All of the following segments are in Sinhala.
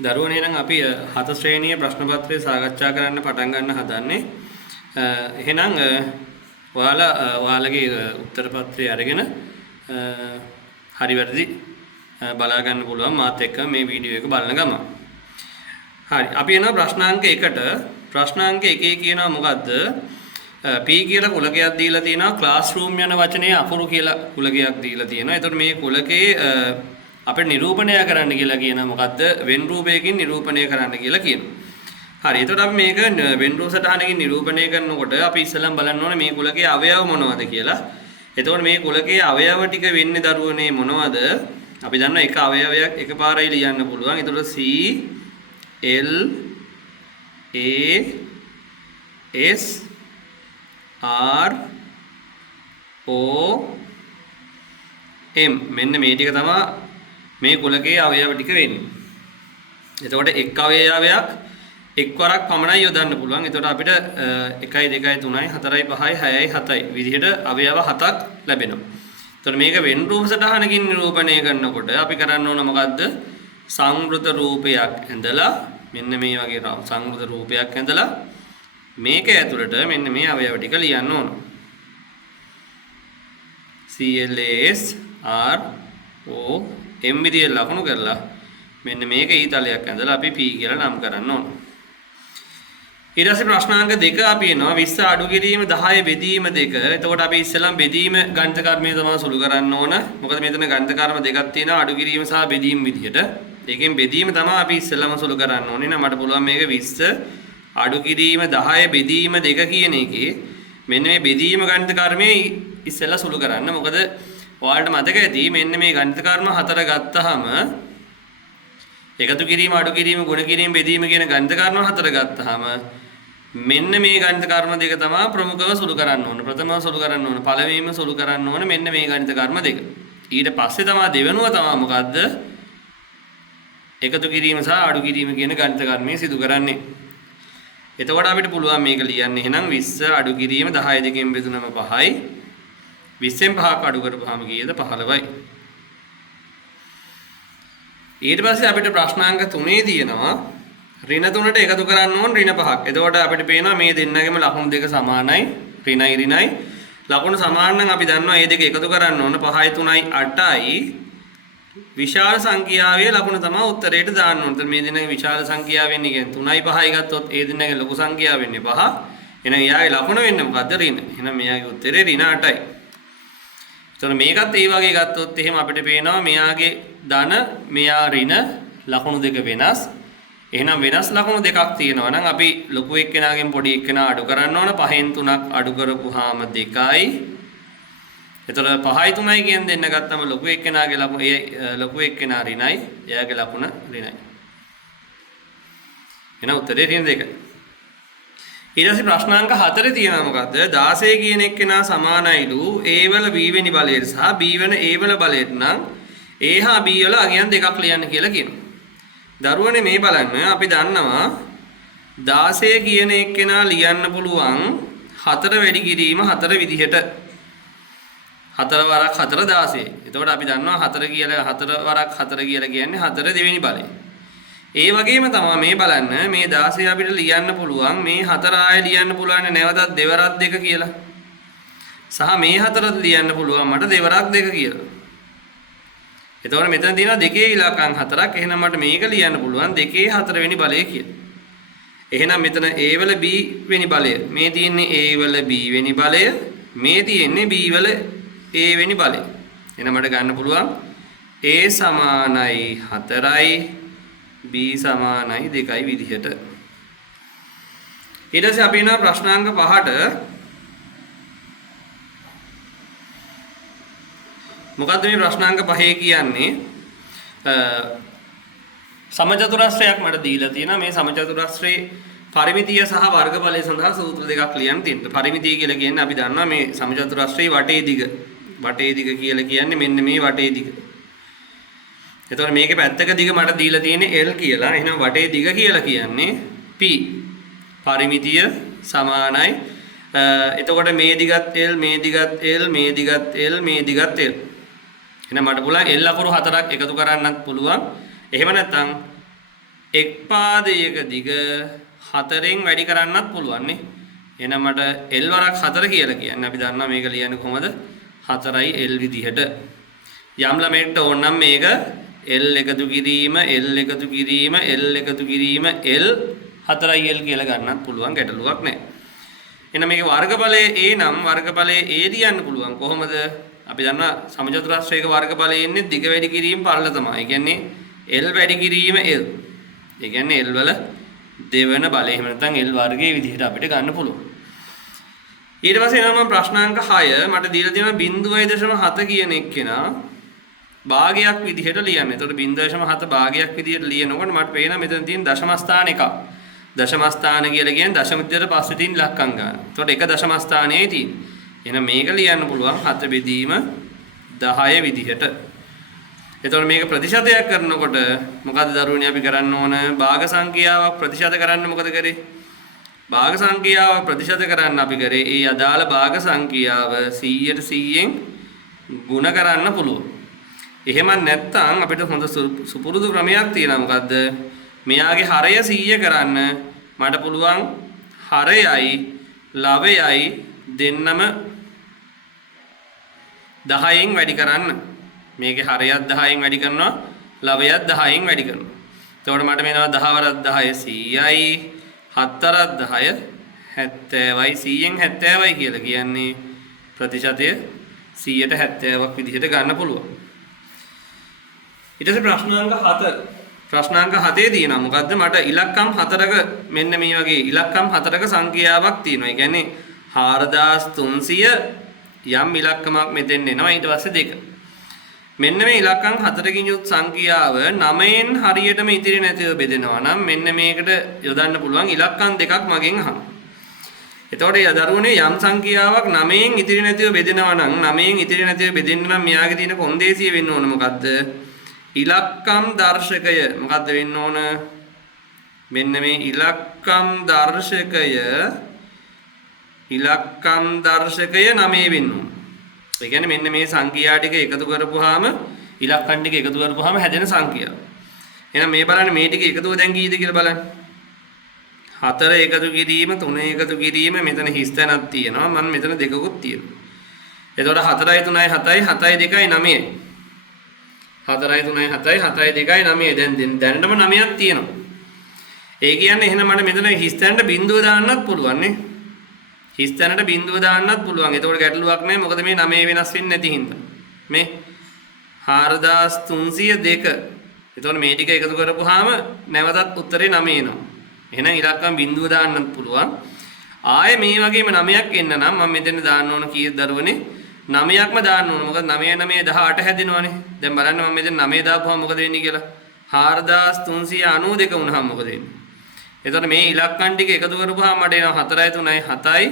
දරුවනේ නම් අපි හත ශ්‍රේණියේ ප්‍රශ්න පත්‍රය සාකච්ඡා කරන්න පටන් ගන්න හදන්නේ. එහෙනම් ඔයාලගේ උත්තර පත්‍රය අරගෙන හරි වැරදි බලා ගන්න පුළුවන් මාත් එක්ක මේ වීඩියෝ එක බලන ගමන්. හරි. අපි එනවා ප්‍රශ්නාංක 1ට. ප්‍රශ්නාංක 1 කියනවා මොකද්ද? P කියලා කුලකයක් දීලා තියෙනවා. ක්ලාස්රූම් යන වචනේ අකුරු කියලා කුලකයක් දීලා තියෙනවා. එතකොට මේ කුලකේ අපිට නිරූපණය කරන්න කියලා කියන මොකද්ද? වෙන් රූපයකින් නිරූපණය කරන්න කියලා කියනවා. හරි. එතකොට අපි මේක වෙන් රූප සටහනකින් නිරූපණය කරනකොට අපි ඉස්සෙල්ලම බලන්න ඕනේ මේ කුලකයේ අවයව මොනවද කියලා. එතකොට මේ කුලකයේ අවයව ටික වෙන්නේ දරුවනේ මොනවද? අපි දන්නවා එක අවයවයක් එකපාරයි ලියන්න පුළුවන්. එතකොට C L A S R O M මෙන්න මේ ටික තමයි මේ කුලකයේ අවයව ටික වෙන්නේ. එතකොට එක් අවයවයක් එක්වරක් පමණයි යොදන්න පුළුවන්. එතකොට අපිට 1 2 3 4 5 6 7 විදිහට අවයව 7ක් ලැබෙනවා. එතකොට මේක වෙන් රූප සටහනකින් නිරූපණය කරනකොට අපි කරන්න ඕන මොකද්ද? සංවෘත රූපයක් ඇඳලා මෙන්න මේ වගේ සංවෘත රූපයක් ඇඳලා මේක ඇතුළට මෙන්න මේ අවයව ටික ලියන්න ඕන. C L A S R O M විදියට ලකුණු කරලා මෙන්න මේක ඊතලයක් ඇඳලා අපි P කියලා නම් කරන්න ඕන. ඊට පස්සේ ප්‍රශ්නාංක 2 අපි එනවා 20 අඩු කිරීම 10 බෙදීම 2. එතකොට අපි ඉස්සෙල්ලම බෙදීම ගණිත කර්මය තමයි සුළු කරන්න ඕන. මොකද මෙතන ගණිත කර්ම දෙකක් තියෙනවා අඩු කිරීම සහ බෙදීම විදියට. ඒකෙන් බෙදීම තමයි අපි ඉස්සෙල්ලම සුළු කරන්න ඕනේ. නේද? මට පුළුවන් මේක 20 අඩු කිරීම 10 බෙදීම 2 කියන එකේ මෙන්න මේ බෙදීම ගණිත කර්මයේ ඉස්සෙල්ලා සුළු කරන්න. මොකද ඔයාලට මතක ඇති මෙන්න මේ ගණිත කර්ම 4 ගත්තාම එකතු කිරීම අඩු කිරීම ගුණ කිරීම බෙදීම කියන ගණිත කර්ම 4 ගත්තාම මෙන්න මේ ගණිත කර්ම දෙක තමයි ප්‍රමුඛව සුළු කරන්න ඕන. ප්‍රථමව සුළු කරන්න ඕන. පළවෙනිම සුළු කරන්න ඕන මෙන්න මේ ගණිත කර්ම දෙක. ඊට පස්සේ තමයි දෙවෙනුව තමයි මොකද්ද? එකතු කිරීම සහ අඩු කිරීම කියන ගණිත කර්මය සිදු කරන්නේ. එතකොට අපිට පුළුවන් මේක ලියන්න එහෙනම් 20 අඩු කිරීම 10 දෙකෙන් බෙදුනම 5යි. 20න් 5ක් අඩු කරපුවාම කීයද? 15යි. ඊට පස්සේ අපිට ප්‍රශ්නාංක 3 තියෙනවා ඍණ 3ට එකතු කරන්න ඕන ඍණ 5ක්. එතකොට අපිට පේනවා මේ දෙන්නගෙම ලකුණු දෙක සමානයි. ඍණයි ඍණයි. ලකුණු සමාන නම් අපි දන්නවා මේ දෙක එකතු කරන්න ඕන 5යි 3යි 8යි. විශාල සංඛ්‍යාවේ ලකුණු තමයි උත්තරේට දාන්න ඕන. මේ දෙන්නගේ විශාල සංඛ්‍යාව වෙන්නේ කියන්නේ 3යි 5යි ගත්තොත් ඒ දෙන්නගේ ලොකු සංඛ්‍යාව වෙන්නේ 5. එහෙනම් එයාගේ ලකුණ වෙන්නේ මොකද්ද? ඍණ. එහෙනම් මෙයාගේ උත්තරේ ඍණ 8යි. එතකොට මේකත් ඒ වගේ ගත්තොත් එහෙම අපිට පේනවා මෙයාගේ ධන මෙයා ඍණ ලකුණු දෙක වෙනස්. එහෙනම් වෙනස් ලකුණු දෙකක් තියෙනවා නම් අපි ලොකු එක්කෙනාගෙන් පොඩි එක්කෙනා අඩු කරන්න ඕන. 5න් 3ක් අඩු කරපුවාම 2යි. එතකොට 5යි 3යි කියන දෙන්න ගත්තම ලොකු එක්කෙනාගේ ලකුණ ලොකු එක්කෙනා ඍණයි. එයාගේ ලකුණ ඍණයි. එහෙනම් උත්තරේ ඍණ 2යි. ඊට පස්සේ ප්‍රශ්නාංක 4 තියෙනවා මොකද්ද? 16 කියන එක්කෙනා සමානයිලු A වල B වෙනි බලයට සහ B වෙන A වල බලයට නම් A හා B වල අගයන් දෙකක් ලියන්න කියලා කියනවා. දරුවනේ මේ බලන්න අපි දන්නවා 16 කියන එක්කෙනා ලියන්න පුළුවන් 4 වැඩි කිරීම 4 විදිහට. 4 වරක් 4 16. එතකොට අපි දන්නවා 4 කියලා 4 වරක් 4 කියලා කියන්නේ 4 දෙවෙනි බලය. ඒ වගේම තමයි මේ බලන්න මේ 16 අපිට ලියන්න පුළුවන් මේ 4 ආයෙ ලියන්න පුළුවන් නැවතත් දෙවරක් 2 කියලා. සහ මේ 4ත් ලියන්න පුළුවන් මට දෙවරක් 2 කියලා. එතකොට මෙතන තියෙනවා දෙකේ ඉලක්කම් 4ක්. එහෙනම් මට මේක ලියන්න පුළුවන් දෙකේ 4 වෙනි බලය කියලා. එහෙනම් මෙතන A වල B වෙනි බලය. මේ තියෙන්නේ A වල B වෙනි බලය. මේ තියෙන්නේ B වල A වෙනි බලය. එහෙනම් මට ගන්න පුළුවන් A සමානයි 4යි B සමානයි 2යි විදිහට. ඊට පස්සේ අපි එනවා ප්‍රශ්නාංක 5ට. මොකද්ද මේ ප්‍රශ්නාංක 5 කියන්නේ? සමචතුරස්‍රයක් මට දීලා තියෙනවා. මේ සමචතුරස්‍රයේ පරිමිතිය සහ වර්ගඵලය සඳහා සූත්‍ර දෙකක් ලියන්න තියෙනවා. පරිමිතිය කියලා කියන්නේ අපි දන්නවා මේ සමචතුරස්‍රයේ වටේ දිග. වටේ දිග කියලා කියන්නේ මෙන්න මේ වටේ දිග. එතකොට මේකේ පැත්තක දිග මට දීලා තියෙන්නේ L කියලා. එහෙනම් වටේ දිග කියලා කියන්නේ P. පරිමිතිය සමානයි. එතකොට මේ දිගත් L මේ දිගත් L මේ දිගත් L මේ දිගත් L. එහෙනම් මට පුළුවන් L අකුරු 4ක් එකතු කරන්නත් පුළුවන්. එහෙම නැත්නම් එක් පාදයක දිග 4න් වැඩි කරන්නත් පුළුවන් නේ. එහෙනම් මට L වරක් 4 කියලා කියන්නේ අපි දන්නවා මේක ලියන්නේ කොහොමද? 4යි L විදිහට. යම් ළමයෙක්ට ඕන නම් මේක L එකතු කිරීම L එකතු කිරීම L එකතු කිරීම L 4යි L කියලා ගන්නත් පුළුවන් ගැටලුවක් නැහැ. එහෙනම් මේකේ වර්ගඵලය A නම් වර්ගඵලය A තියන්න පුළුවන්. කොහොමද? අපි දන්නවා සමචතුරස්‍රයක වර්ගඵලය එන්නේ දිග වැඩි කිරීම පළල තමයි. ඒ කියන්නේ L වැඩි කිරීම L. ඒ කියන්නේ L වල දෙවන බලය. එහෙම නැත්නම් L වර්ගයේ විදිහට අපිට ගන්න පුළුවන්. ඊට පස්සේ එනවා මම ප්‍රශ්නාංක 6 මට දීලා තියෙනවා 0.7 කියන එක්කෙනා භාගයක් විදිහට ලියන්න. එතකොට 0.7 භාගයක් විදිහට ලියනකොට මට පේනවා මෙතන තියෙන දශම ස්ථාන එකක්. දශම ස්ථාන කියලා කියන්නේ දශම විදිහට පස්සේ තියෙන ඉලක්කම් ගන්න. එතකොට එක දශම ස්ථානයේ තියෙන්නේ. එහෙනම් මේක ලියන්න පුළුවන් 7 බෙදීම 10 විදිහට. එතකොට මේක ප්‍රතිශතයක් කරනකොට මොකද දරුවනේ අපි කරන්න ඕන? භාග සංඛ්‍යාවක් ප්‍රතිශත කරන්න මොකද කරේ? භාග සංඛ්‍යාව ප්‍රතිශත කරන්න අපි කරේ ඒ අදාළ භාග සංඛ්‍යාව 100ට 100ෙන් ගුණ කරන්න පුළුවන්. එහෙම නැත්නම් අපිට හොඳ සුපුරුදු ක්‍රමයක් තියෙනවා. මොකද්ද? මෙයාගේ හරය 100 කරන්න මට පුළුවන් හරයයි ලවයයි දෙන්නම 10න් වැඩි කරන්න. මේකේ හරයත් 10න් වැඩි කරනවා ලවයත් 10න් වැඩි කරනවා. එතකොට මට මේනවා 10 වරක් 10 100යි 7 වරක් 10 70යි 100න් 70යි කියලා කියන්නේ ප්‍රතිශතය 100ට 70ක් විදිහට ගන්න පුළුවන්. ඊට පස්සේ ප්‍රශ්නාංක 7 තියෙනවා. මොකද්ද? මට ඉලක්කම් 4ක මෙන්න මේ වගේ ඉලක්කම් 4ක සංඛ්‍යාවක් තියෙනවා. ඒ කියන්නේ 4300 යම් ඉලක්කමක් මෙතෙන් එනවා. ඊට පස්සේ 2. මෙන්න මේ ඉලක්කම් 4කින් යුත් සංඛ්‍යාව 9න් හරියටම ඉතිරි නැතිව බෙදෙනවා නම් මෙන්න මේකට යොදන්න පුළුවන් ඉලක්කම් දෙකක් මගෙන් අහන්න. එතකොට ඒ දරුවනේ යම් සංඛ්‍යාවක් 9න් ඉතිරි නැතිව බෙදෙනවා නම් 9න් ඉතිරි නැතිව බෙදෙන්න නම් මෙයාගේ තියෙන කොන්දේසිය වෙන්න ඕන මොකද්ද? ඉලක්කම් දර්ශකය මොකද්ද වෙන්න ඕන? මෙන්න මේ ඉලක්කම් දර්ශකය 9 වෙන්න ඕන. ඒ කියන්නේ මෙන්න මේ සංඛ්‍යා ටික එකතු කරපුවාම ඉලක්කම් ටික එකතු කරපුවාම හැදෙන සංඛ්‍යාව. එහෙනම් මේ බලන්න මේ ටික එකතුව දැන් කීයද කියලා බලන්න. 4 එකතු කිරීම 3 එකතු කිරීම මෙතන හිස් තැනක් තියෙනවා. මම මෙතන දෙකකුත් තියෙනවා. එතකොට 4යි 3යි 7යි 7යි 2යි 9යි. 4යි 3යි 7යි 7යි 2යි 9යි. දැනටම 9ක් තියෙනවා. ඒ කියන්නේ එහෙනම් මට මෙතන හිස් තැනට බිඳුව දාන්නත් පුළුවන් නේ. හිස් තැනට බිඳුව දාන්නත් පුළුවන්. එතකොට ගැටලුවක් නැහැ. මොකද මේ 9 වෙනස් වෙන්නේ නැති හින්දා. මේ 4302. එතකොට මේ ටික එකතු කරපුවාම නැවතත් උත්තරේ 9 එනවා. එහෙනම් ඉලක්කම් බිඳුව දාන්නත් පුළුවන්. ආයේ මේ වගේම 9ක් එන්න නම් මම මෙතන දාන්න ඕන කීයද දරුවනේ? 9ක්ම දාන්න ඕන. මොකද 9 9 18 හැදෙනවනේ. දැන් බලන්න මම මෙතන 9 දාපුවම මොකද වෙන්නේ කියලා. 4392 වුණාම මොකද වෙන්නේ? එතකොට මේ ඉලක්කම් ටික එකතු කරපුවාම මට එනවා 4යි 3යි 7යි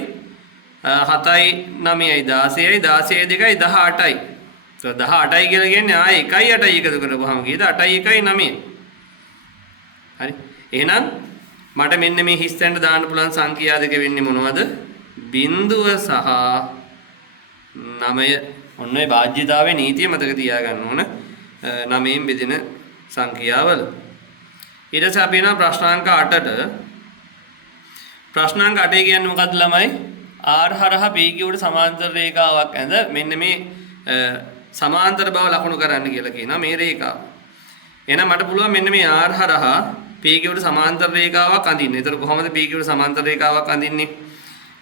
7යි 9යි 16යි 16යි 2යි 18යි. එතකොට 18යි කියලා කියන්නේ ආයේ 1යි 8යි එකතු කරපුවාම කීයද? 8යි 1යි 9යි. හරි. එහෙනම් මට මෙන්න මේ හිස් තැනට දාන්න පුළුවන් සංඛ්‍යා දෙක වෙන්නේ මොනවද? බිඳුව සහ 9. ඔන්න ඔය වාජ්‍යතාවයේ නීතිය මතක තියාගන්න ඕන. 9න් බෙදෙන සංඛ්‍යාවල. ඊට පස්සේ අපි යනවා ප්‍රශ්නාංක 8ට. ප්‍රශ්නාංක 8 කියන්නේ මොකක්ද ළමයි? R හරහා P කියුවට සමාන්තර රේඛාවක් ඇඳ මෙන්න මේ සමාන්තර බව ලකුණු කරන්න කියලා කියනවා මේ රේඛාව. එහෙනම් මට පුළුවන් මෙන්න මේ R හරහා P කියුවට සමාන්තර රේඛාවක් අඳින්න. ඒතර කොහොමද P කියුවට සමාන්තර රේඛාවක් අඳින්නේ?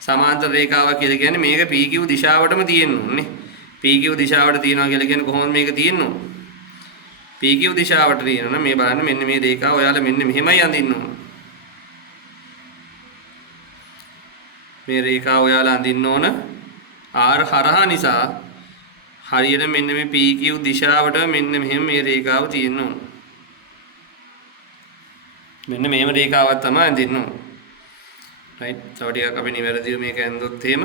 සමාන්තර රේඛාවක් කියලා කියන්නේ මේක P කියු දිශාවටම තියෙන්න ඕනේ. P කියු දිශාවට තියනවා කියලා කියන්නේ කොහොමද මේක තියෙන්නේ? P කියු දිශාවට තියෙනවා. මේ බලන්න මෙන්න මේ රේඛාව ඔයාලා මෙන්න මෙහෙමයි අඳින්න ඕන. මේ රේඛාව ඔයාලා අඳින්න ඕන R හරහා නිසා හරියට මෙන්න මේ P කියු දිශාවට මෙන්න මෙහෙම මේ රේඛාව තියෙන්න ඕන. මෙන්න මේම රේඛාවක් තමයි අඳින්න ඕන. රයිට්. තව ටිකක් අපි නිවැරදිව මේක ඇඳුත් එහෙම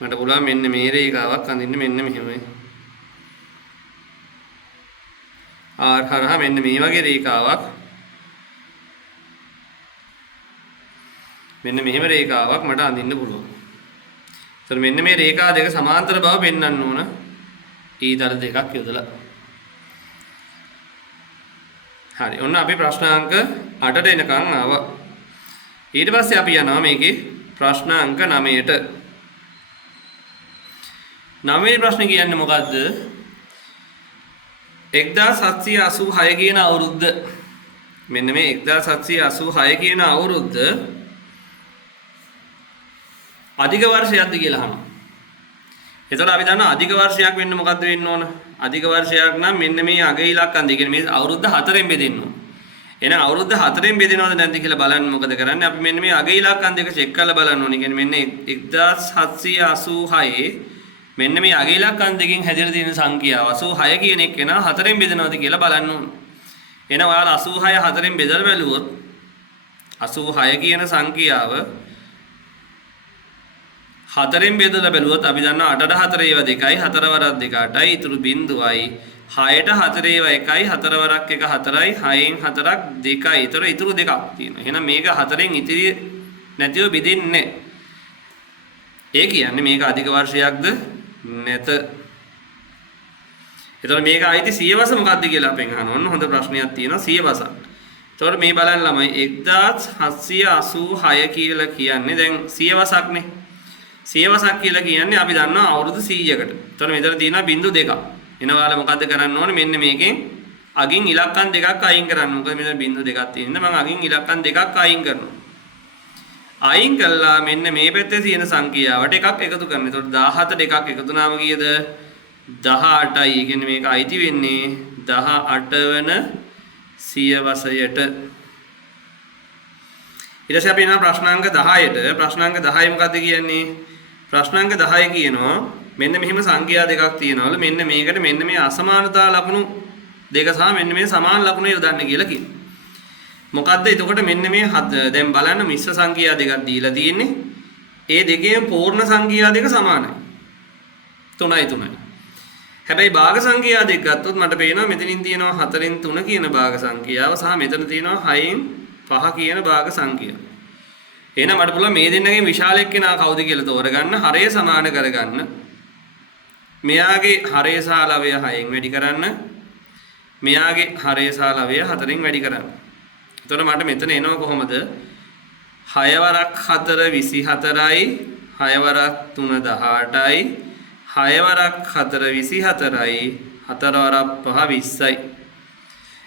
මට පුළුවන් මෙන්න මේ රේඛාවක් අඳින්න මෙන්න මෙහෙමයි. R හරහා මෙන්න මේ වගේ රේඛාවක් මෙන්න මෙහෙම රේඛාවක් මට අඳින්න පුළුවන්. එතකොට මෙන්න මේ රේඛා දෙක සමාන්තර බව පෙන්වන්න ඕන. ඊතර දෙකක් යොදලා. හරි. ඔන්න අපි ප්‍රශ්නාංක 8ට එනකන් ආවා. ඊට පස්සේ අපි යනවා මේකේ ප්‍රශ්නාංක 9ට. 9 වෙනි ප්‍රශ්නේ කියන්නේ මොකද්ද? 1786 කියන අවුරුද්ද. මෙන්න මේ 1786 කියන අවුරුද්ද අධික වර්ෂයක්ද කියලා අහනවා. එතකොට අපි දන්නවා අධික වර්ෂයක් වෙන්න මොකද්ද වෙන්න ඕන? අධික වර්ෂයක් නම් මෙන්න මේ අග ඉලක්කම් දෙක. කියන්නේ මේ අවුරුද්ද 4ෙන් බෙදෙන්න ඕන. එහෙනම් අවුරුද්ද 4ෙන් බෙදෙනවද නැද්ද කියලා බලන්න මොකද කරන්නේ? අපි මෙන්න මේ අග ඉලක්කම් දෙක චෙක් කරලා බලන්න ඕනේ. කියන්නේ මෙන්න 1786 මෙන්න මේ අග ඉලක්කම් දෙකෙන් හැදිලා තියෙන සංඛ්‍යාව 86 කියන එක නා 4ෙන් බෙදෙනවද කියලා බලන්න ඕනේ. එහෙනම් ඔයාලා 86 4ෙන් බෙදලා බැලුවොත් 86 කියන සංඛ්‍යාව 4ෙන් බෙදලා බැලුවොත් අපි දන්නවා 8ට 4 ඒවා 2යි 4 වරක් 2 8යි ඊටු බිඳුවයි 6ට 4 ඒවා 1යි 4 වරක් 1 4යි 6න් 4ක් 2යි ඊටු දෙකක් තියෙනවා. එහෙනම් මේක 4ෙන් ඉතිරි නැතිව බෙදෙන්නේ. ඒ කියන්නේ මේක අධික වර්ෂයක්ද නැත. එතකොට මේක අයිති සියවස මොකක්ද කියලා අපෙන් අහනවා. ඔන්න හොඳ ප්‍රශ්නයක් තියෙනවා සියවසක්. එතකොට මේ බලන්න ළමයි 1786 කියලා කියන්නේ දැන් සියවසක්නේ. සියවසක් කියලා කියන්නේ අපි දන්නවා අවුරුදු 100කට. එතකොට මෙතන තියෙනවා බිංදු දෙකක්. එන ඔයාලා මොකද්ද කරන්න ඕනේ? මෙන්න මේකෙන් අගින් ඉලක්කම් දෙකක් අයින් කරන්න. මොකද මෙතන බිංදු දෙකක් තියෙනවා. මම අගින් ඉලක්කම් දෙකක් අයින් කරනවා. අයින් කළා මෙන්න මේ පැත්තේ තියෙන සංඛ්‍යාවට එකක් එකතු කරනවා. එතකොට 17ට එකක් එකතු වුණාම කීයද? 18යි. ඒ කියන්නේ මේක අයිති වෙන්නේ 18 වෙන සියවසයට. ඊට පස්සේ අපි යනවා ප්‍රශ්නාංක 10ට. ප්‍රශ්නාංක 10 මොකද්ද කියන්නේ? ප්‍රශ්නාංක 10 කියනවා මෙන්න මෙහෙම සංඛ්‍යා දෙකක් තියෙනවලු. මෙන්න මේකට මෙන්න මේ අසමානතා ලකුණු දෙක සහ මෙන්න මේ සමාන ලකුණු යොදන්න කියලා කියනවා. මොකද්ද? එතකොට මෙන්න මේ දැන් බලන්න මිශ්‍ර සංඛ්‍යා දෙකක් දීලා තියෙන්නේ. ඒ දෙකේම පූර්ණ සංඛ්‍යා දෙක සමානයි. 3යි 3යි. හැබැයි භාග සංඛ්‍යා දෙක ගත්තොත් මට පේනවා මෙතනින් තියෙනවා 4න් 3 කියන භාග සංඛ්‍යාව සහ මෙතන තියෙනවා 6න් 5 කියන භාග සංඛ්‍යාව. එහෙනම් මට පුළුවන් මේ දෙන්නගෙන් විශාල එක්කෙනා කවුද කියලා තෝරගන්න, හරය සමාන කරගන්න. මෙයාගේ හරය සහ ලවය 6න් වැඩි කරන්න. මෙයාගේ හරය සහ ලවය 4න් වැඩි කරන්න. එතකොට මට මෙතන එනවා කොහොමද? 6 වරක් 4 24යි, 6 වරක් 3 18යි, 6 වරක් 4 24යි, 4 වරක් 5 20යි.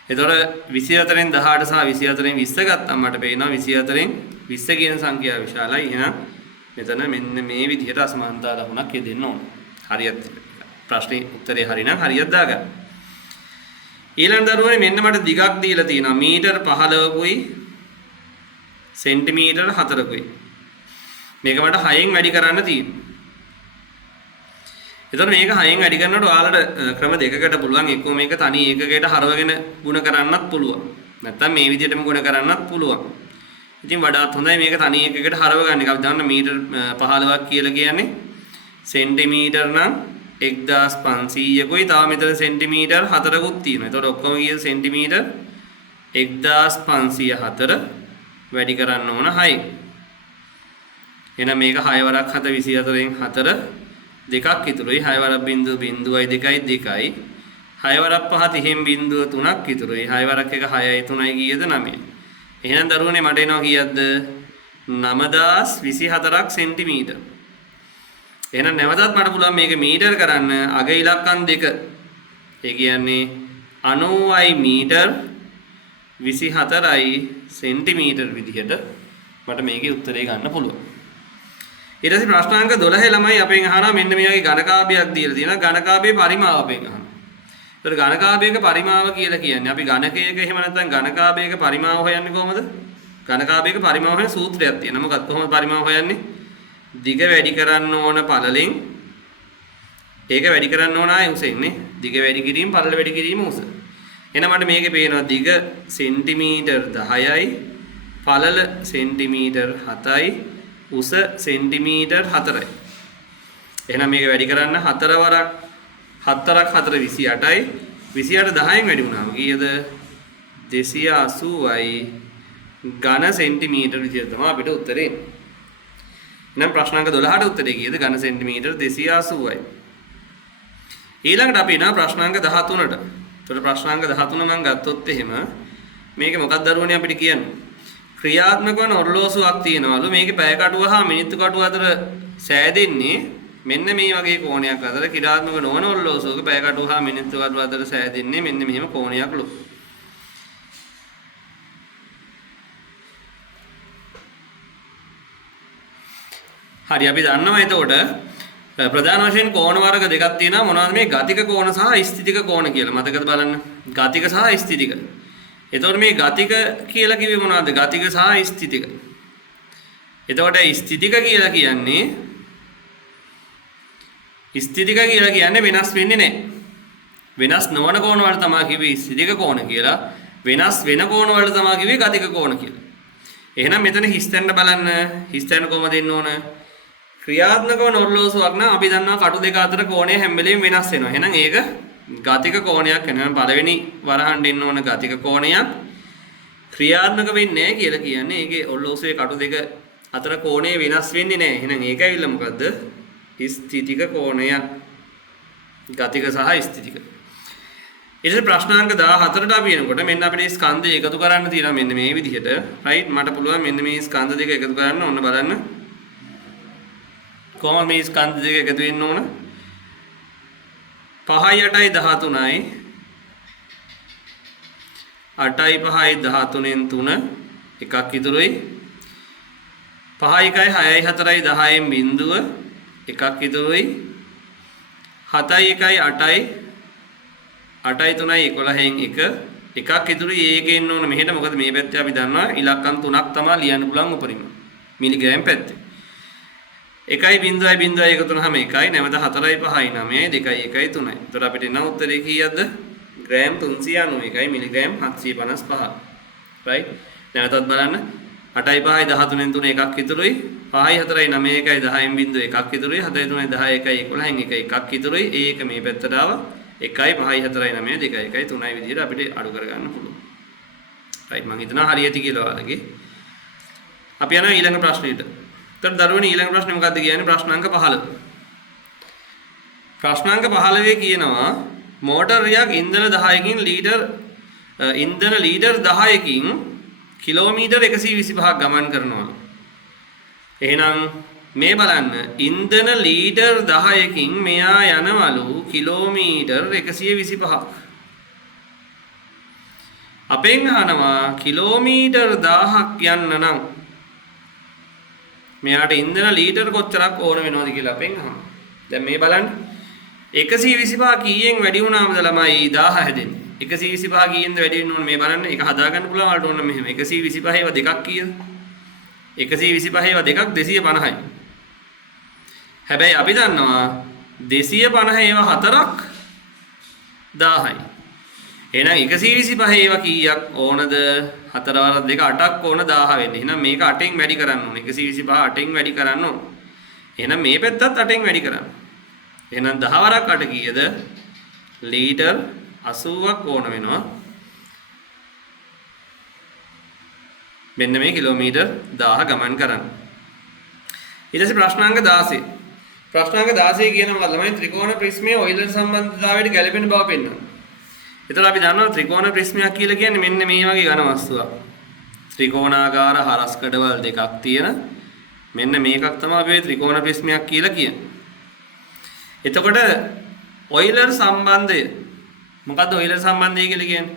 එතකොට 24න් 18 සහ 24න් 20 ගත්තම මට පේනවා 24න් 20 කියන සංඛ්‍යාව විශාලයි. එහෙනම් මෙතන මෙන්න මේ විදිහට අසමානතා ලකුණක් යෙදෙන්න ඕන. හරියට ප්‍රශ්නේ උත්තරේ හරිනම් හරියට දාගන්න. ඊළඟ දරුවනේ මෙන්න මට දිගක් දීලා තියෙනවා මීටර් 15කුයි සෙන්ටිමීටර් 4කුයි. මේක මට 6න් වැඩි කරන්න තියෙනවා. එතකොට මේක 6න් වැඩි කරනකොට ඔයාලට ක්‍රම දෙකකට පුළුවන්. එක්කෝ මේක තනි ඒකකයට හරවගෙන ගුණ කරන්නත් පුළුවන්. නැත්නම් මේ විදිහටම ගුණ කරන්නත් පුළුවන්. ඉතින් වඩාත් හොඳයි මේක තනි ඒකකයට හරව ගන්න එක. අපි දන්න මීටර් 15ක් කියලා කියන්නේ සෙන්ටිමීටර් නම් 1500කුයි. තව මෙතන සෙන්ටිමීටර් 4කුත් තියෙනවා. එතකොට ඔක්කොම කීයද? සෙන්ටිමීටර් 1504 වැඩි කරන්න ඕන 6. එහෙනම් මේක 6 වරක් 7 24න් 4 දෙකක් ඉතුරුයි. 6 වරක් බිංදුව බිංදුවයි 2යි 2යි. 6 වරක් 5 30න් බිංදුව 3ක් ඉතුරුයි. 6 වරක් 1 6යි 3යි කීයද? 9යි. එහෙනම් දරුවනේ මට එනවා කීයක්ද? 9024ක් සෙන්ටිමීටර්. එහෙනම් නැවතත් මට පුළුවන් මේක මීටර් කරන්න අග ඉලක්කම් දෙක. ඒ කියන්නේ 90යි මීටර් 24යි සෙන්ටිමීටර් විදිහට මට මේකේ උත්තරේ ගන්න පුළුවන්. ඊට පස්සේ ප්‍රශ්නාංක 12 ළමයි අපෙන් අහනවා මෙන්න මෙයාගේ ඝනකාභයක් දීලා තියෙනවා. ඝනකාභයේ පරිමාව අපෙන් අහනවා. ඒතර ඝනකාභයක පරිමාව කියලා කියන්නේ අපි ඝනකයක එහෙම නැත්නම් ඝනකාභයක පරිමාව හොයන්නේ කොහොමද? ඝනකාභයක පරිමාව හොයන සූත්‍රයක් තියෙනවා. මොකක්ද කොහොමද පරිමාව හොයන්නේ? දිග වැඩි කරන්න ඕන පළලෙන් ඒක වැඩි කරන්න ඕන ආයේ උසෙන් නේ. දිග වැඩි කිරීම පළල වැඩි කිරීම උස. එහෙනම් මට මේකේ පේනවා දිග සෙන්ටිමීටර් 10යි පළල සෙන්ටිමීටර් 7යි උස සෙන්ටිමීටර් 4යි. එහෙනම් මේක වැඩි කරන්න 4 වරක් 4ක් 4 28යි 28 10න් වැඩි වුණාම කීයද? 280යි ඝන සෙන්ටිමීටර් විදියට තමයි අපිට උත්තරේ එන්නේ. එහෙනම් ප්‍රශ්නාංක 12ට උත්තරේ කීයද? ඝන සෙන්ටිමීටර් 280යි. ඊළඟට අපි එනවා ප්‍රශ්නාංක 13ට. එතකොට ප්‍රශ්නාංක 13 මම ගත්තොත් එහෙම මේකේ මොකක්ද දරුවනේ අපිට කියන්නේ? ක්‍රියාත්මක වන ඔරලෝසුවක් තියෙනවලු. මේකේ පැය කටුව හා මිනිත්තු කටුව අතර සෑදෙන්නේ මෙන්න මේ වගේ කෝණයක් අතර. ක්‍රියාත්මක නොවන ඔරලෝසුවක පැය කටුව හා මිනිත්තු කටුව අතර සෑදෙන්නේ මෙන්න මෙහෙම කෝණයක්ලු. හරි අපි දන්නවා එතකොට ප්‍රධාන වශයෙන් කෝණ වර්ග දෙකක් තියෙනවා. මොනවද මේ ගතික කෝණ සහ ස්ථිතික කෝණ කියලා. මතකද බලන්න. ගතික සහ ස්ථිතික. එතකොට මේ ගතික කියලා කිව්වේ මොනවද? ගතික සහ ස්ථිතික. එතකොට ස්ථිතික කියලා කියන්නේ වෙනස් වෙන්නේ නැහැ. වෙනස් නොවන කෝණ වල තමයි කිව්වේ ස්ථිතික කෝණ කියලා. වෙනස් වෙන කෝණ වල තමයි කිව්වේ ගතික කෝණ කියලා. එහෙනම් මෙතන හිස්තැන්න බලන්න. හිස්තැන්න කොහමද දෙන්න ඕන? ක්‍රියාත්මක වන ඔරලෝසුවක් නම් අපි දන්නවා කටු දෙක අතර කෝණය හැම වෙලෙම වෙනස් වෙනවා. එහෙනම් ඒක ගතික කෝණයක් වෙනවා. පළවෙනි වරහන් දෙන්න ඕන ගතික කෝණයක්. ක්‍රියාත්මක වෙන්නේ නැහැ කියලා කියන්නේ ඒකේ ඔරලෝසුවේ කටු දෙක අතර කෝණය වෙනස් වෙන්නේ නැහැ. එහෙනම් ඒක ඇවිල්ලා මොකද්ද? ස්ථිතික කෝණයක්. ගතික සහ ස්ථිතික. ඊට ප්‍රශ්නාංක 14ට අපි එනකොට මෙන්න අපිට ස්කන්ධය එකතු කරන්න තියෙනවා මෙන්න මේ විදිහට. රයිට් මට පුළුවන් මෙන්න මේ ස්කන්ධ දෙක එකතු කරන්න. ඔන්න බලන්න. කොහොම මේ ස්කන්ධ දෙක එකතු වෙන්න ඕන? 5යි 8යි 13යි 8යි 5යි 13න් 3 එකක් ඉතුරුයි. 5යි 1යි 6යි 4යි 10න් බිඳුව එකක් ඉතුරුයි. 7යි 1යි 8යි 8යි 3යි 11න් 1 එකක් ඉතුරුයි. ඒකේ ඉන්න ඕන මෙහෙට. මොකද මේ පැත්තේ අපි දන්නවා ඉලක්කම් 3ක් තමයි ලියන්න පුළුවන් උපරිම. මිලිග්‍රෑම් පැත්තේ. 1.0.1 එකතු වුනහම 1යි. නැවත 4යි 5යි 9යි 2යි 1යි 3යි. එතකොට අපිට එන උත්තරේ කීයක්ද? ග්‍රෑම් 391යි මිලිග්‍රෑම් 755. රයිට්. නැවතත් බලන්න. 8යි 5යි 13න් 3 එකක් ඉතුරුයි. 5යි 4යි 9යි 1යි 10න් බිඳුව එකක් ඉතුරුයි. 7යි 3යි 10යි 1යි 11න් 1 එකක් ඉතුරුයි. ඒක මේ පැත්තට ආවා. 1යි 5යි 4යි 9යි 2යි 1යි 3යි විදිහට අපිට අඩු කරගන්න පුළුවන්. රයිට් මම හිතනවා හරියටි කියලා ඔයාලගේ. අපි යනවා ඊළඟ ප්‍රශ්නෙට. එතකොට දරුවනේ ඊළඟ ප්‍රශ්නේ මොකක්ද කියන්නේ? ප්‍රශ්නාංක 15. ප්‍රශ්නාංක 15 කියනවා මෝටරයක් ඉන්ධන 10කින් ලීටර් 10කින් කිලෝමීටර් 125ක් ගමන් කරනවලු. එහෙනම් මේ බලන්න ඉන්ධන ලීටර් 10කින් මෙයා යනවලු කිලෝමීටර් 125ක්. අපෙන් අහනවා කිලෝමීටර් 1000ක් යන්න නම් මෙයාට ඉන්ධන ලීටර් කොච්චරක් ඕන වෙනවද කියලා අපෙන් අහනවා. දැන් මේ බලන්න 125 කීයෙන් වැඩි වුණාමද ළමයි 1000 හැදෙන්නේ. 125 කීයෙන්ද වැඩි වෙන්න ඕන මේ බලන්න. ඒක හදා ගන්න පුළුවන් වලට ඕන මෙහෙම 125 ඒවා දෙකක් කීයද? 125 ඒවා දෙකක් 250යි. හැබැයි අපි දන්නවා 250 ඒවා හතරක් 1000යි. එහෙනම් 125 ඒවා කීයක් ඕනද? 4 වරක් 2 8ක් ඕන 1000 වෙන්නේ. එහෙනම් මේක 8ෙන් වැඩි කරන්න ඕනේ. 125 8ෙන් වැඩි කරන්න ඕනේ. එහෙනම් මේ පැත්තත් 8ෙන් වැඩි කරන්න. එහෙනම් 10 වරක් 8 කීයද? ලීටර් 80ක් ඕන වෙනවා. මෙන්න මේ කිලෝමීටර් 1000 ගමන් කරන්න. ඊට පස්සේ ප්‍රශ්නාංක 16. ප්‍රශ්නාංක 16 කියනවා ළමයි ත්‍රිකෝණ ප්‍රිස්මයේ ඔයිලර් සම්බන්ධතාවයට ගැලපෙන බව පෙන්වනවා. එතකොට අපි දන්නවා ත්‍රිකෝණ ප්‍රිස්මයක් කියලා කියන්නේ මෙන්න මේ වගේ ඝන වස්තුවක්. ත්‍රිකෝණාකාර හරස් කඩවල් දෙකක් තියෙන මෙන්න මේකක් තමයි අපි ත්‍රිකෝණ ප්‍රිස්මයක් කියලා කියන්නේ. එතකොට ඔයිලර් සම්බන්ධය මොකද්ද ඔයිලර් සම්බන්ධය කියලා කියන්නේ?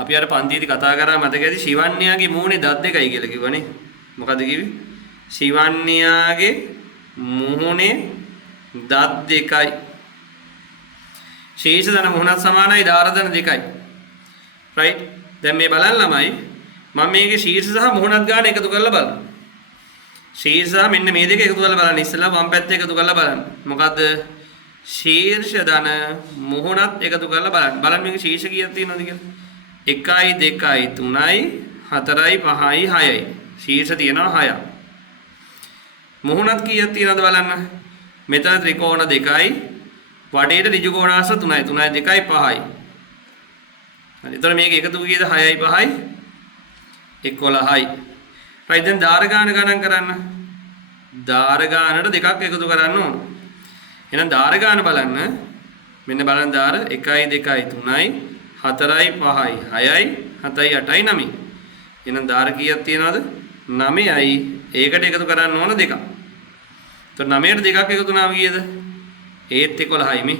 අපි අර පන්තියේදී කතා කරා මතකද ශිවන්‍යාගේ මූණේ දත් දෙකයි කියලා කිව්වනේ. මොකද්ද කිව්වේ? ශිවන්‍යාගේ මූණේ දත් දෙකයි. ශීර්ෂ ධන මුහුණත් සමානයි ධාර ධන දෙකයි. රයිට්. දැන් මේ බලන්න ළමයි මම මේකේ ශීර්ෂ සහ මුහුණත් ගාන එකතු කරලා බලන්න. ශීර්ෂ සහ මෙන්න මේ දෙක එකතු කරලා බලන්න. ඉස්සෙල්ලා වම් පැත්ත එකතු කරලා බලන්න. මොකද්ද? ශීර්ෂ ධන මුහුණත් එකතු කරලා බලන්න. බලන්න මේකේ ශීර්ෂ කීයක් තියෙනවද කියලා. 1යි 2යි 3යි 4යි 5යි 6යි. ශීර්ෂ තියෙනවා 6ක්. මුහුණත් කීයක් තියෙනවද බලන්න. මෙතන ත්‍රිකෝණ දෙකයි වටේට ඍජු කෝණාංශ 3යි 3යි 2යි 5යි. හරි. එතකොට මේක එකතු කීයද 6යි 5යි 11යි. right දැන් ධාර ගාන ගණන් කරන්න. ධාර ගානට දෙකක් එකතු කරන්න ඕන. එහෙනම් ධාර ගාන බලන්න. මෙන්න බලන්න ධාර 1 2 3යි 4යි 5යි 6යි 7යි 8යි 9යි. එහෙනම් ධාර කීයක් තියෙනවද? 9යි. ඒකට එකතු කරන්න ඕන දෙකක්. එතකොට 9ට දෙකක් එකතු වුණාම කීයද? ඒත් 11යි මේ.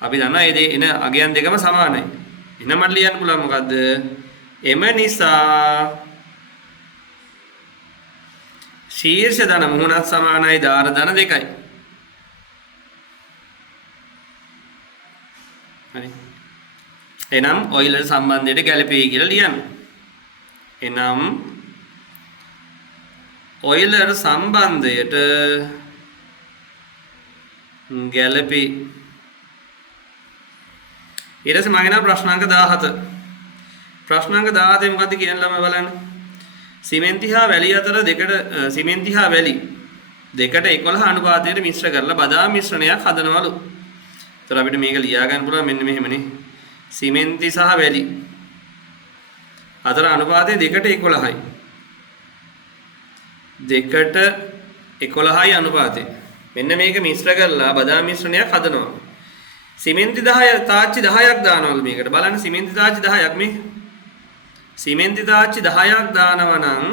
අපි දන්නවා මේ එන අගයන් දෙකම සමානයි. එහෙනම් මට ලියන්න පුළුවන් මොකද්ද? එම නිසා ශීර්ෂ ධන මුහුණත් සමානයි ධාර ධන දෙකයි. හරි. එනම් ඔයිලර් සම්බන්ධයට ගැලපෙයි කියලා ලියන්න. එනම් ඔයිලර් සම්බන්ධයට ගැලපෙයි. ඊට පස්සේ මම ප්‍රශ්නාංක 17. ප්‍රශ්නාංක 17 මොකද්ද කියන ළම බලන්න. සිමෙන්ති හා වැලි අතර දෙකට සිමෙන්ති හා වැලි දෙකට 11 අනුපාතයට මිශ්‍ර කරලා බදාම් මිශ්‍රණයක් හදනවලු. ඒතර අපිට මේක ලියා ගන්න පුළුවන් මෙන්න මෙහෙමනේ. සිමෙන්ති සහ වැලි අතර අනුපාතය දෙකට 11යි. දෙකට 11යි අනුපාතය. මෙන්න මේක මිශ්‍ර කරලා බදාම් මිශ්‍රණයක් හදනවා. සිමෙන්ති 10 තාච්චි 10ක් දානවලු මේකට. බලන්න සිමෙන්ති තාච්චි 10ක් මේ. සිමෙන්ති තාච්චි 10ක් දානවා නම්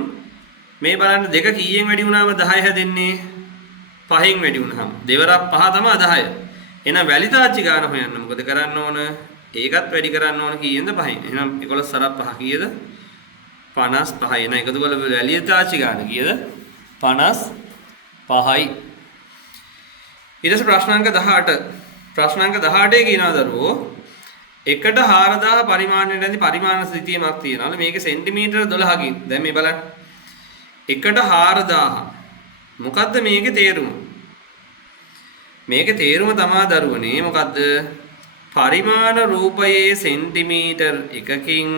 මේ බලන්න දෙක කීයෙන් වැඩි වුණාම 10 හැදෙන්නේ? 5න් වැඩි වුණාම. දෙවරක් 5 තමයි 10. එහෙනම් වැලි තාච්චි ගන්න හොයන්න මොකද කරන්න ඕන? ඒකත් වැඩි කරන්න ඕන කීයෙන්ද? 5න්. එහෙනම් 11 සරක් 5 කීයද? 55. එහෙනම් එකතු කරලා වැලි තාච්චි ගන්න කීයද? 55යි. ඊට පස්සේ ප්‍රශ්නාංක 18. ප්‍රශ්නාංක 18 කියනවා දරුවෝ එකට 4000 පරිමාණයට ඇති පරිමාණ සිතියමක් තියෙනවලු මේක සෙන්ටිමීටර 12කින්. දැන් මේ බලන්න. එකට 4000. මොකද්ද මේකේ තේරුම? මේකේ තේරුම තමයි දරුවනේ මොකද්ද? පරිමාණ රූපයේ සෙන්ටිමීටර් 1කින්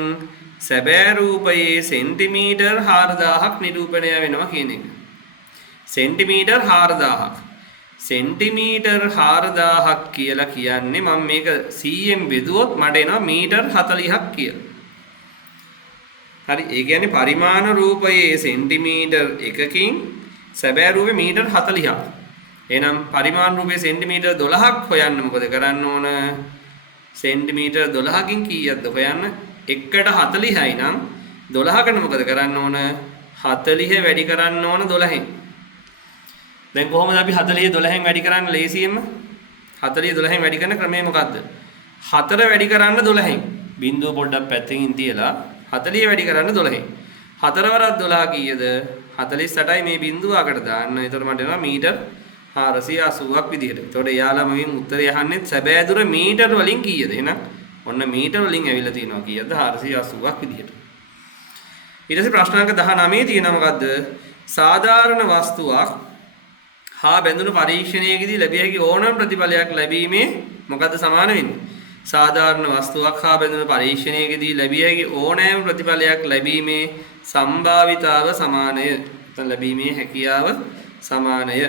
සැබෑ රූපයේ සෙන්ටිමීටර් 4000ක් නිරූපණය වෙනවා කියන එක. සෙන්ටිමීටර් 4000ක්. සෙන්ටිමීටර් 4000ක් කියලා කියන්නේ මම මේක 100ෙන් බෙදුවොත් මට එනවා මීටර් 40ක් කියලා. හරි ඒ කියන්නේ පරිමාණ රූපයේ සෙන්ටිමීටර් 1කින් සැබෑ රූපේ මීටර් 40ක්. එහෙනම් පරිමාණ රූපයේ සෙන්ටිමීටර් 12ක් හොයන්න මොකද කරන්න ඕන? සෙන්ටිමීටර් 12කින් කීයක්ද හොයන්න? 1ට 40යි නම් 12කට මොකද කරන්න ඕන? 40 වැඩි කරන්න ඕන 12න්. දැන් කොහොමද අපි 40 12න් වැඩි කරන්න ලේසියෙන්ම? 40 12න් වැඩි කරන ක්‍රමය මොකද්ද? 4 වැඩි කරන්න 12න්. බිංදුව පොඩ්ඩක් පැත්තකින් තියලා 40 වැඩි කරන්න 12න්. 4 වරක් 12 කීයද? 48යි මේ බිංදුව අකට දාන්න. ඒතර මට එනවා මීටර් 480ක් විදිහට. ඒතකොට එයාලා මගෙන් උත්තරය අහන්නේ සැබෑ දුර මීටර වලින් කීයද? එහෙනම් ඔන්න මීටර වලින් ඇවිල්ලා තියෙනවා කීයද? 480ක් විදිහට. ඊට පස්සේ ප්‍රශ්නාංක 19 තියෙනවා මොකද්ද? සාධාරණ වස්තුවක් හා බැඳුණු පරීක්ෂණයකදී ලැබිය හැකි ඕනම ප්‍රතිඵලයක් ලැබීමේ මොකද්ද සමාන වෙන්නේ? සාධාරණ වස්තුවක් හා බැඳුණු පරීක්ෂණයකදී ලැබිය හැකි ඕනෑම ප්‍රතිඵලයක් ලැබීමේ සම්භාවිතාව සමානය. නැත්නම් ලැබීමේ හැකියාව සමානය.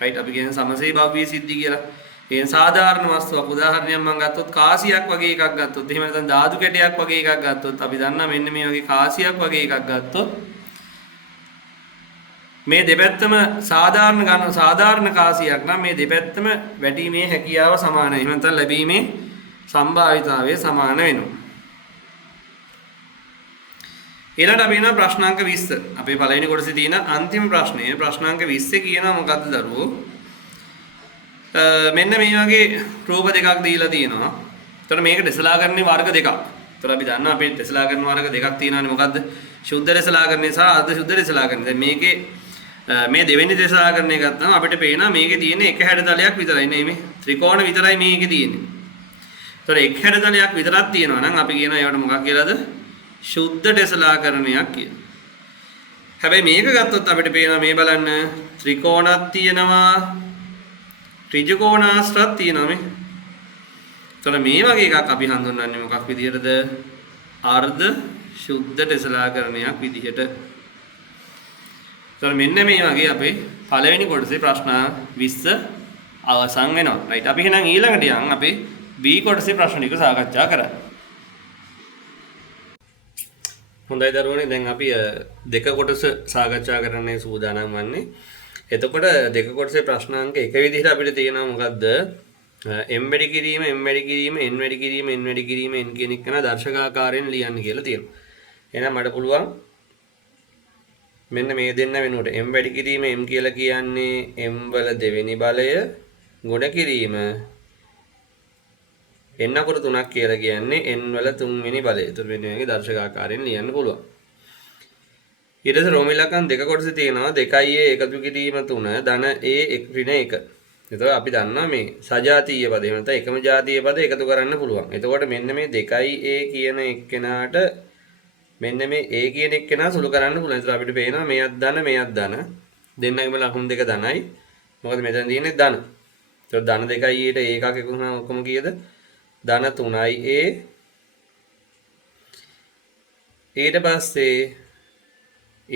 රයිට් අපි කියන සමසේ භව්‍ය සිද්ධි කියලා. ඒ සාධාරණ වස්තුවක් උදාහරණයක් මම ගත්තොත් කාසියක් වගේ එකක් ගත්තොත් එහෙම නැත්නම් ධාතු කැටයක් වගේ එකක් ගත්තොත් අපි දන්නා මෙන්න මේ වගේ කාසියක් වගේ එකක් ගත්තොත් මේ දෙපැත්තම සාධාරණ ගන්න සාධාරණ කාසියක් නම් මේ දෙපැත්තම වැටීමේ හැකියාව සමානයි. එහෙම නැත්නම් ලැබීමේ සම්භාවිතාවය සමාන වෙනවා. ඊළඟට අපි යනවා ප්‍රශ්නාංක 20. අපේ පළවෙනි කොටසේ තියෙන අන්තිම ප්‍රශ්නය ප්‍රශ්නාංක 20 කියනවා මොකද්ද දරුවෝ? මෙන්න මේ වගේ රූප දෙකක් දීලා තියෙනවා. එතකොට මේක දෙසලාකරණේ වර්ග දෙකක්. එතකොට අපි දන්නවා අපේ දෙසලාකරණ වර්ග දෙකක් තියෙනවානේ මොකද්ද? ශුද්ධ දෙසලාකරණේ සහ අර්ධ ශුද්ධ දෙසලාකරණේ. දැන් මේකේ මේ දෙවෙනි දෙසලාකරණය ගත්තාම අපිට පේනවා මේකේ තියෙන එක හැඩතලයක් විතරයි නේ මේ ත්‍රිකෝණ විතරයි මේකේ තියෙන්නේ. ඒතර එක හැඩතලයක් විතරක් තියෙනවා නම් අපි කියනවා ඒවට මොකක් කියලාද? ශුද්ධ දෙසලාකරණයක් කියලා. හැබැයි මේක ගත්තොත් අපිට පේනවා මේ බලන්න ත්‍රිකෝණක් තියෙනවා ත්‍රිජකෝණාශ්‍රත් තියෙනවා මේ. ඒතර මේ වගේ එකක් අපි හඳුන්වන්නේ මොකක් විදියටද? අර්ධ ශුද්ධ දෙසලාකරණයක් විදිහට. ඒතර මෙන්න මේ වගේ අපේ පළවෙනි කොටසේ ප්‍රශ්න 20 අවසන් වෙනවා. රයිට් අපි එහෙනම් ඊළඟට යන් අපේ B කොටසේ ප්‍රශ්න ටික සාකච්ඡා කරා. හොඳයි දරුවනේ දැන් අපි දෙක කොටස සාකච්ඡා කරන්නයි සූදානම් වන්නේ. එතකොට දෙක කොටසේ ප්‍රශ්නාංක එක විදිහට අපිට තියෙනවා මොකද්ද? m වැඩි කිරීම m වැඩි කිරීම n වැඩි කිරීම n වැඩි කිරීම n කියන එක නා දර්ශකාකාරයෙන් ලියන්න කියලා තියෙනවා. එහෙනම් මට පුළුවන් මෙන්න මේ දෙන්න වෙනුවට m වැඩි කිරීම m කියලා කියන්නේ m වල දෙවෙනි බලය ගුණ කිරීම n අකුරු 3ක් කියලා කියන්නේ n වල තුන්වෙනි බලය. ඒතර මෙන්න මේකේ දර්ශකාකාරයෙන් ලියන්න පුළුවන්. ඊට පස්සේ රෝම ඉලක්කම් දෙක කොටසේ තියෙනවා 2a එකතු කිරීම 3 ධන a ඍණ 1. එතකොට අපි දන්නවා මේ සජාතීය පද එහෙම නැත්නම් එකම ජාතීය පද එකතු කරන්න පුළුවන්. එතකොට මෙන්න මේ 2a කියන එක්කෙනාට මෙන්න මේ a කියන එක්කෙනා සුළු කරන්න පුළුවන්. ඒතර අපිට පේනවා මෙයක් ධන මෙයක් ධන. දෙන්නගේම ලකුණු දෙක ධනයි. මොකද මෙතන තියෙන්නේ ධන. ඒතකොට ධන 2යි ඊට a එකක් එකතු වුණාම ඔක්කොම කීයද? ධන 3යි a. ඊට පස්සේ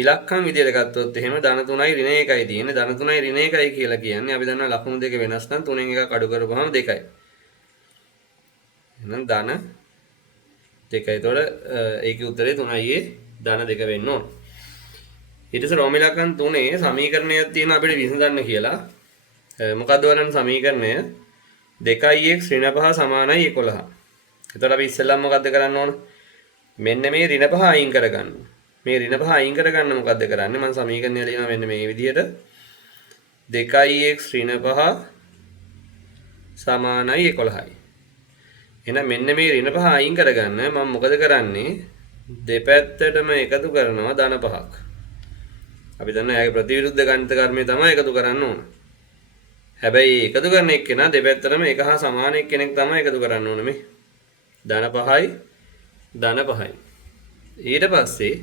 ඉලක්කම් විදියට ගත්තොත් එහෙම ධන 3යි ඍණ 1යි තියෙන්නේ. ධන 3යි ඍණ 1යි කියලා කියන්නේ අපි දන්නවා ලකුණු දෙක වෙනස් නම් 3න් එකක් අඩු කරපුවාම 2යි. එහෙනම් ධන 2යි. ඒතකොට ඒකේ උත්තරේ 3යි ධන 2 වෙන්න ඕන. ඊට පස්සේ රෝම ඉලක්කම් 3 සමීකරණයක් තියෙන අපිට විසඳන්න කියලා. මොකද්ද බලන්න සමීකරණය 2x ඍණ 5 සමානයි 11. එතකොට අපි ඉස්සෙල්ලාම මොකද්ද කරන්න ඕන? මෙන්න මේ ඍණ 5 අයින් කරගන්න. මේ ඍණ 5 අයින් කරගන්න මොකද්ද කරන්නේ? මම සමීකරණය ලියනවා මෙන්න මේ විදිහට 2x ඍණ 5 සමානයි 11යි. එහෙනම් මෙන්න මේ ඍණ 5 අයින් කරගන්න මම මොකද කරන්නේ? දෙපැත්තටම එකතු කරනවා ධන 5ක්. අපි දන්නවා එයාගේ ප්‍රතිවිරුද්ධ ගණිත කර්මය තමයි එකතු කරන්න ඕන. හැබැයි එකතු කරන එක්කෙනා දෙපැත්තටම එක හා සමාන එක්කෙනෙක් තමයි එකතු කරන්න ඕන මේ. ධන 5යි ධන 5යි. ඊට පස්සේ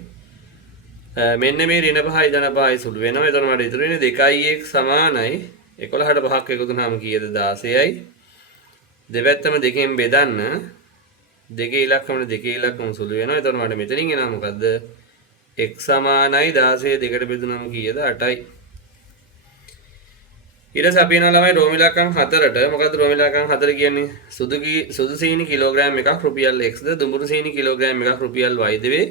මෙන්න මේ ඍණ 5යි ධන 5යි සුළු වෙනවා. එතකොට මට ඉතුරු වෙන්නේ 2x සමානයි 11ට 5ක් එකතු වුනහම කීයද? 16යි. දෙපැත්තම දෙකෙන් බෙදන්න දෙකේ ඉලක්කම සුළු වෙනවා. එතකොට මට මෙතනින් එනවා මොකද්ද? x සමානයි 16 දෙකට බෙදුනම කීයද? 8යි. ඊට පස්සේ අපි යනවා ළමයි රෝම ඉලක්කම් 4ට. මොකද්ද රෝම ඉලක්කම් 4 කියන්නේ? සුදු සීනි කිලෝග්‍රෑම් එකක් රුපියල් x ද දුඹුරු සීනි කිලෝග්‍රෑම් එකක් රුපියල් y ද වේ.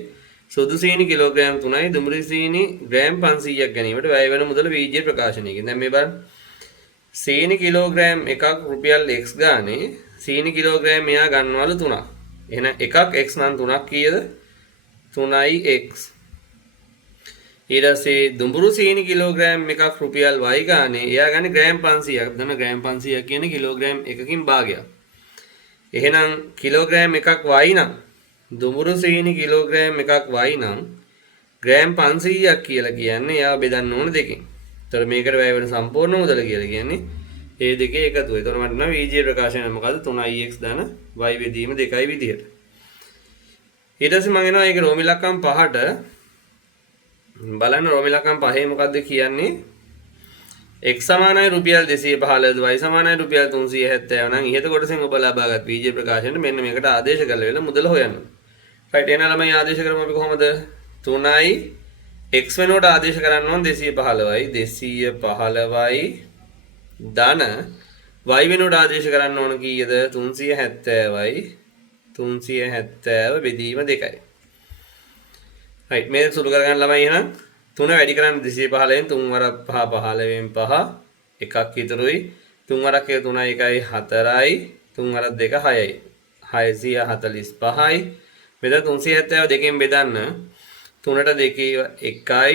සුදු සීනි කිලෝග්‍රෑම් 3යි දුඹුරු සීනි ග්‍රෑම් 500ක් ගැනීමට වැය වෙන මුදල වීජය ප්‍රකාශනයකින්. දැන් මේ බලන්න. සීනි කිලෝග්‍රෑම් එකක් රුපියල් x ගානේ සීනි කිලෝග්‍රෑම් මෙයා ගන්නවලු 3ක්. එහෙනම් එකක් x නම් 3ක් කීයද? 3යි x. ඊට පස්සේ දුඹුරු සීනි කිලෝග්‍රෑම් එකක් රුපියල් y ගානේ එයා ගන්නේ ග්‍රෑම් 500ක්. දන්න ග්‍රෑම් 500ක් කියන්නේ කිලෝග්‍රෑම් එකකින් භාගයක්. එහෙනම් කිලෝග්‍රෑම් එකක් y නම් දුඹුරු සීනි කිලෝග්‍රෑම් එකක් y නම් ග්‍රෑම් 500ක් කියලා කියන්නේ එයා බෙදන්න ඕන දෙකෙන්. ඒතර මේකට වැය වෙන සම්පූර්ණ මුදල කියලා කියන්නේ ඒ දෙකේ එකතුව. ඒතර මට නම් වීජීය ප්‍රකාශනය මොකද්ද? 3ix ධන y බෙදීම 2යි විදිහට. ඊට පස්සේ මම එනවා ඒක රෝම ඉලක්කම් 5ට. බලන්න රෝම ඉලක්කම් 5 මොකද්ද කියන්නේ? x සමානයි රුපියල් 215ද y සමානයි රුපියල් 370 නම් ඉහත කොටසෙන් ඔබ ලබාගත් වීජීය ප්‍රකාශනයට මෙන්න මේකට ආදේශ කරලා වෙන මුදල හොයන්න. රයිට් එහෙනම් ළමයි ආදේශ කරමු අපි කොහොමද? 3යි x වෙනුවට ආදේශ කරන්න ඕන 215යි ධන y වෙනුවට ආදේශ කරන්න ඕන කීයද? 370යි 370 බෙදීම 2යි. රයිට් මේ සුළු කරගන්න ළමයි එහෙනම් 3 වැඩි කරන්න 215න් 3 වරක් 5 15න් 5 එකක් ඉතුරුයි 3 වරක් 3යි 1යි 4යි 3 වරක් 2 6යි 645යි මෙතන 370 දෙකෙන් බෙදන්න 3ට 2 1යි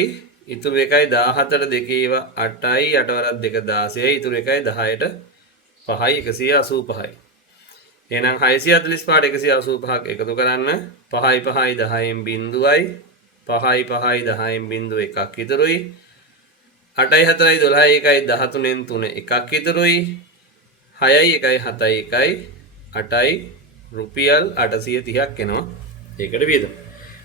ඉතුරු 1යි 17ට 2 8යි 8 වරක් 2 16යි ඉතුරු 1යි 10ට 5යි 185යි. එහෙනම් 645ට 185ක් එකතු කරන්න 5යි 5යි 10න් බිඳුවයි 5යි 5යි 10න් බිඳුව එකක් ඉතුරුයි 8යි 4යි 12යි 1යි 13න් 3 එකක් ඉතුරුයි 6යි 1යි 7යි 1යි 8යි රුපියල් 830ක් එනවා. ඒකට වියදම.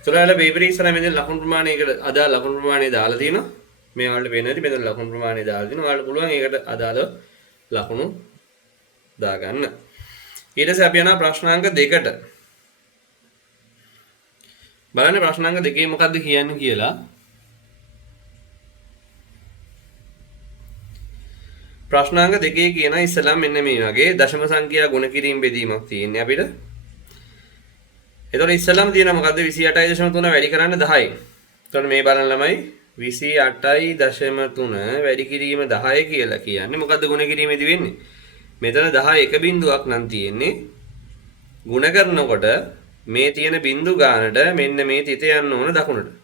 ඒතරවල පේපර් ඉස්සරහ මෙතන ලකුණු ප්‍රමාණයකට අදාළ ලකුණු ප්‍රමාණය දාලා තිනවා. මේ වලට පේන හැටි මෙතන ලකුණු ප්‍රමාණය දාලා තිනවා. ඔයාලට පුළුවන් ඒකට අදාළව ලකුණු දාගන්න. ඊට පස්සේ අපි යනවා ප්‍රශ්නාංක 2ට. බලන්න ප්‍රශ්නාංක 2 මොකද්ද කියන්නේ කියලා. ප්‍රශ්නාංක 2 කියන ඉස්සලා මෙන්න මේ වගේ දශම සංඛ්‍යා ගුණ කිරීම බෙදීමක් තියෙන්නේ අපිට. එතකොට ඉස්සලාම තියෙන මොකද්ද 28.3 වැඩි කරන්න 10යි. එතකොට මේ බලන්න ළමයි 28.3 වැඩි කිරීම 10 කියලා කියන්නේ මොකද්ද ගුණ කිරීමේදී වෙන්නේ? මෙතන 10 එක බිඳුවක් නම් තියෙන්නේ. ගුණ කරනකොට මේ තියෙන බිඳු ගානට මෙන්න මේ තිත යන්න ඕන දකුණට.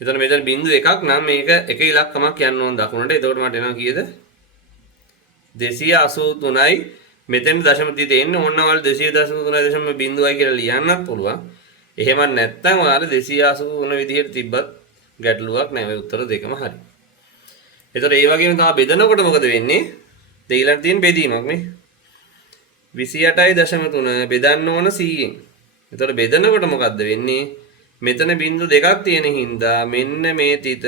එතකොට මෙතන බිඳු එකක් නම් මේක එක ඉලක්කමක් යන්න ඕන දකුණට. එතකොට මට එනවා කීයද? 283යි මෙතෙන් දශම තිත එන්නේ ඕනවල් 283.0යි කියලා ලියන්නත් පුළුවන්. එහෙම නැත්නම් ඔයාලා 283 විදිහට තිබ්බත් ගැටලුවක් නැහැ. ඔය උත්තර දෙකම හරි. එතකොට ඒ වගේම තමයි බෙදනකොට මොකද වෙන්නේ? දෙයිලන් තියෙන බෙදීමක් මේ 28.3 බෙදන්න ඕන 100ෙන්. එතකොට බෙදනකොට මොකද්ද වෙන්නේ? මෙතන බිංදු දෙකක් තියෙන හින්දා මෙන්න මේ තිත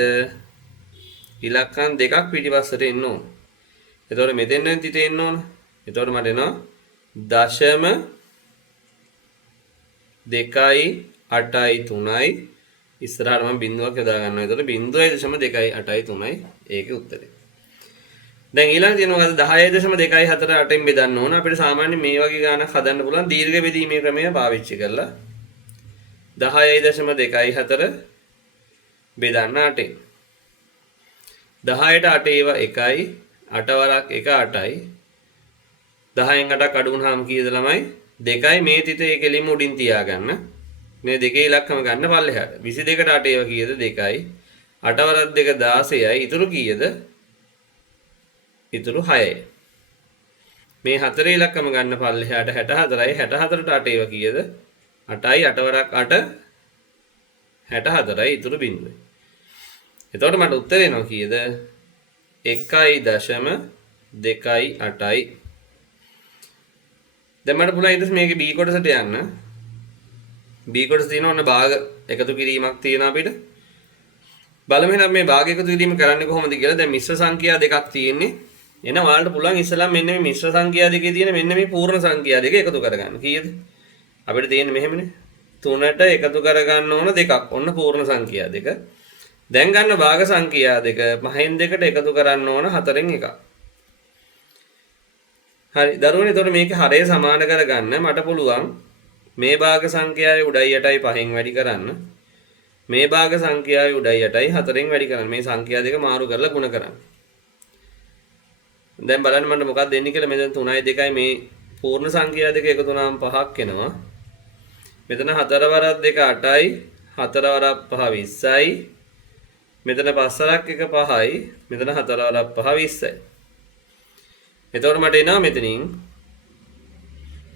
ඉලක්කම් දෙකක් පිටිපස්සට එන්න ඕන. එතකොට මෙතෙන් තිත එන්න ඕන. එතකොට මට එනවා 0.283යි ඉස්සරහට මම බිංදුවක් යොදා ගන්නවා. එතකොට 0.283යි ඒකේ උත්තරේ. දැන් ඊළඟ තියෙන මොකද්ද 10.248න් බෙදන්න ඕන. අපිට සාමාන්‍ය මේ වගේ ගානක් හදන්න පුළුවන් දීර්ඝ බෙදීමේ ක්‍රමය පාවිච්චි කරලා 10.24 බෙදන්න 8න් 10ට 8 ඒවා 1යි 8 වරක් 1 8යි 10න් 8ක් අඩු වුණාම කීයද ළමයි 2යි මේ තිත ඒ කෙලින්ම උඩින් තියාගන්න මේ දෙකේ ඉලක්කම ගන්න පල්ලෙහාට 22ට 8 ඒවා කීයද 2යි 8 වරක් 2 16යි ඉතුරු කීයද ඉතුරු 6යි මේ හතරේ ඉලක්කම ගන්න පල්ලෙහාට 64යි 64ට 8 ඒවා කීයද 8යි 8 වරක් 8 64යි ඉතුරු බිංදුවයි. එතකොට මට උත්තරේ එනවා කීයද 1.28යි. දැන් මට පුළුවන් ඊට මේකේ B කොටසට යන්න. B කොටස තියෙන ඔන්න භාග එකතු කිරීමක් තියෙනවා අපිට. බලමු එහෙනම් මේ භාග එකතු කිරීම කරන්නේ කොහොමද කියලා. දැන් මිශ්‍ර සංඛ්‍යා දෙකක් තියෙන්නේ. එහෙනම් ඔයාලට පුළුවන් ඉස්සෙල්ලා මෙන්න මේ මිශ්‍ර සංඛ්‍යා දෙකේ තියෙන මෙන්න මේ පූර්ණ සංඛ්‍යා දෙක එකතු කරගන්න. කීයද? අපිට තියෙන්නේ මෙහෙමනේ 3ට එකතු කරගන්න ඕන දෙකක්. ඔන්න පූර්ණ සංඛ්‍යා දෙක. දැන් ගන්න භාග සංඛ්‍යා දෙක 5න් 2ට එකතු කරන්න ඕන 4න් එකක්. හරි දරුවනේ එතකොට මේකේ හරය සමාන කරගන්න මට පුළුවන් මේ භාග සංඛ්‍යාවේ උඩයි යටයි 5න් වැඩි කරන්න. මේ භාග සංඛ්‍යාවේ උඩයි යටයි 4න් වැඩි කරන්න. මේ සංඛ්‍යා දෙක මාරු කරලා ගුණ කරන්න. දැන් බලන්න මට මොකක්ද දෙන්නේ කියලා. මෙතන 3යි 2යි මේ පූර්ණ සංඛ්‍යා දෙක එකතු වුණාම 5ක් එනවා. මෙතන 4 වරක් 2 8යි 4 වරක් 5 20යි මෙතන 5 වරක් 1 5යි මෙතන 4 වරක් 5 20යි. එතකොට මට එනවා මෙතනින්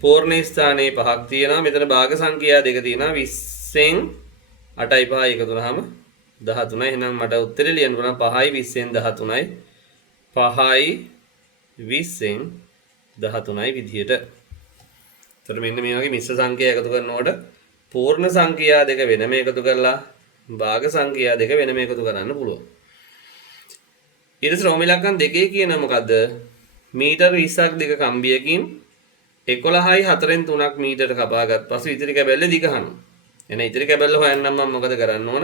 පූර්ණ ස්ථානයේ 5ක් තියෙනවා. මෙතන භාග සංඛ්‍යා දෙක තියෙනවා 20න් 8යි 5යි එකතු වුණාම 13යි. එහෙනම් මට උත්තරේ ලියන්න පුළුවන් 5යි 20න් 13යි 5යි 20න් 13යි විදියට. එතකොට මෙන්න මේ වගේ මිශ්‍ර සංඛ්‍යා එකතු කරනකොට පූර්ණ සංඛ්‍යා දෙක වෙනම එකතු කරලා භාග සංඛ්‍යා දෙක වෙනම එකතු කරන්න පුළුවන්. ඊට පස්සේ රෝම ඉලක්කම් දෙකේ කියන මොකද්ද? මීටර 20ක් දිග කම්බියකින් 11යි 4න් 3ක් මීටර කපාගත් පසු ඉතිරි කැබැල්ල දිග හනවා. එහෙනම් ඉතිරි කැබැල්ල හොයන්න මම මොකද කරන්න ඕන?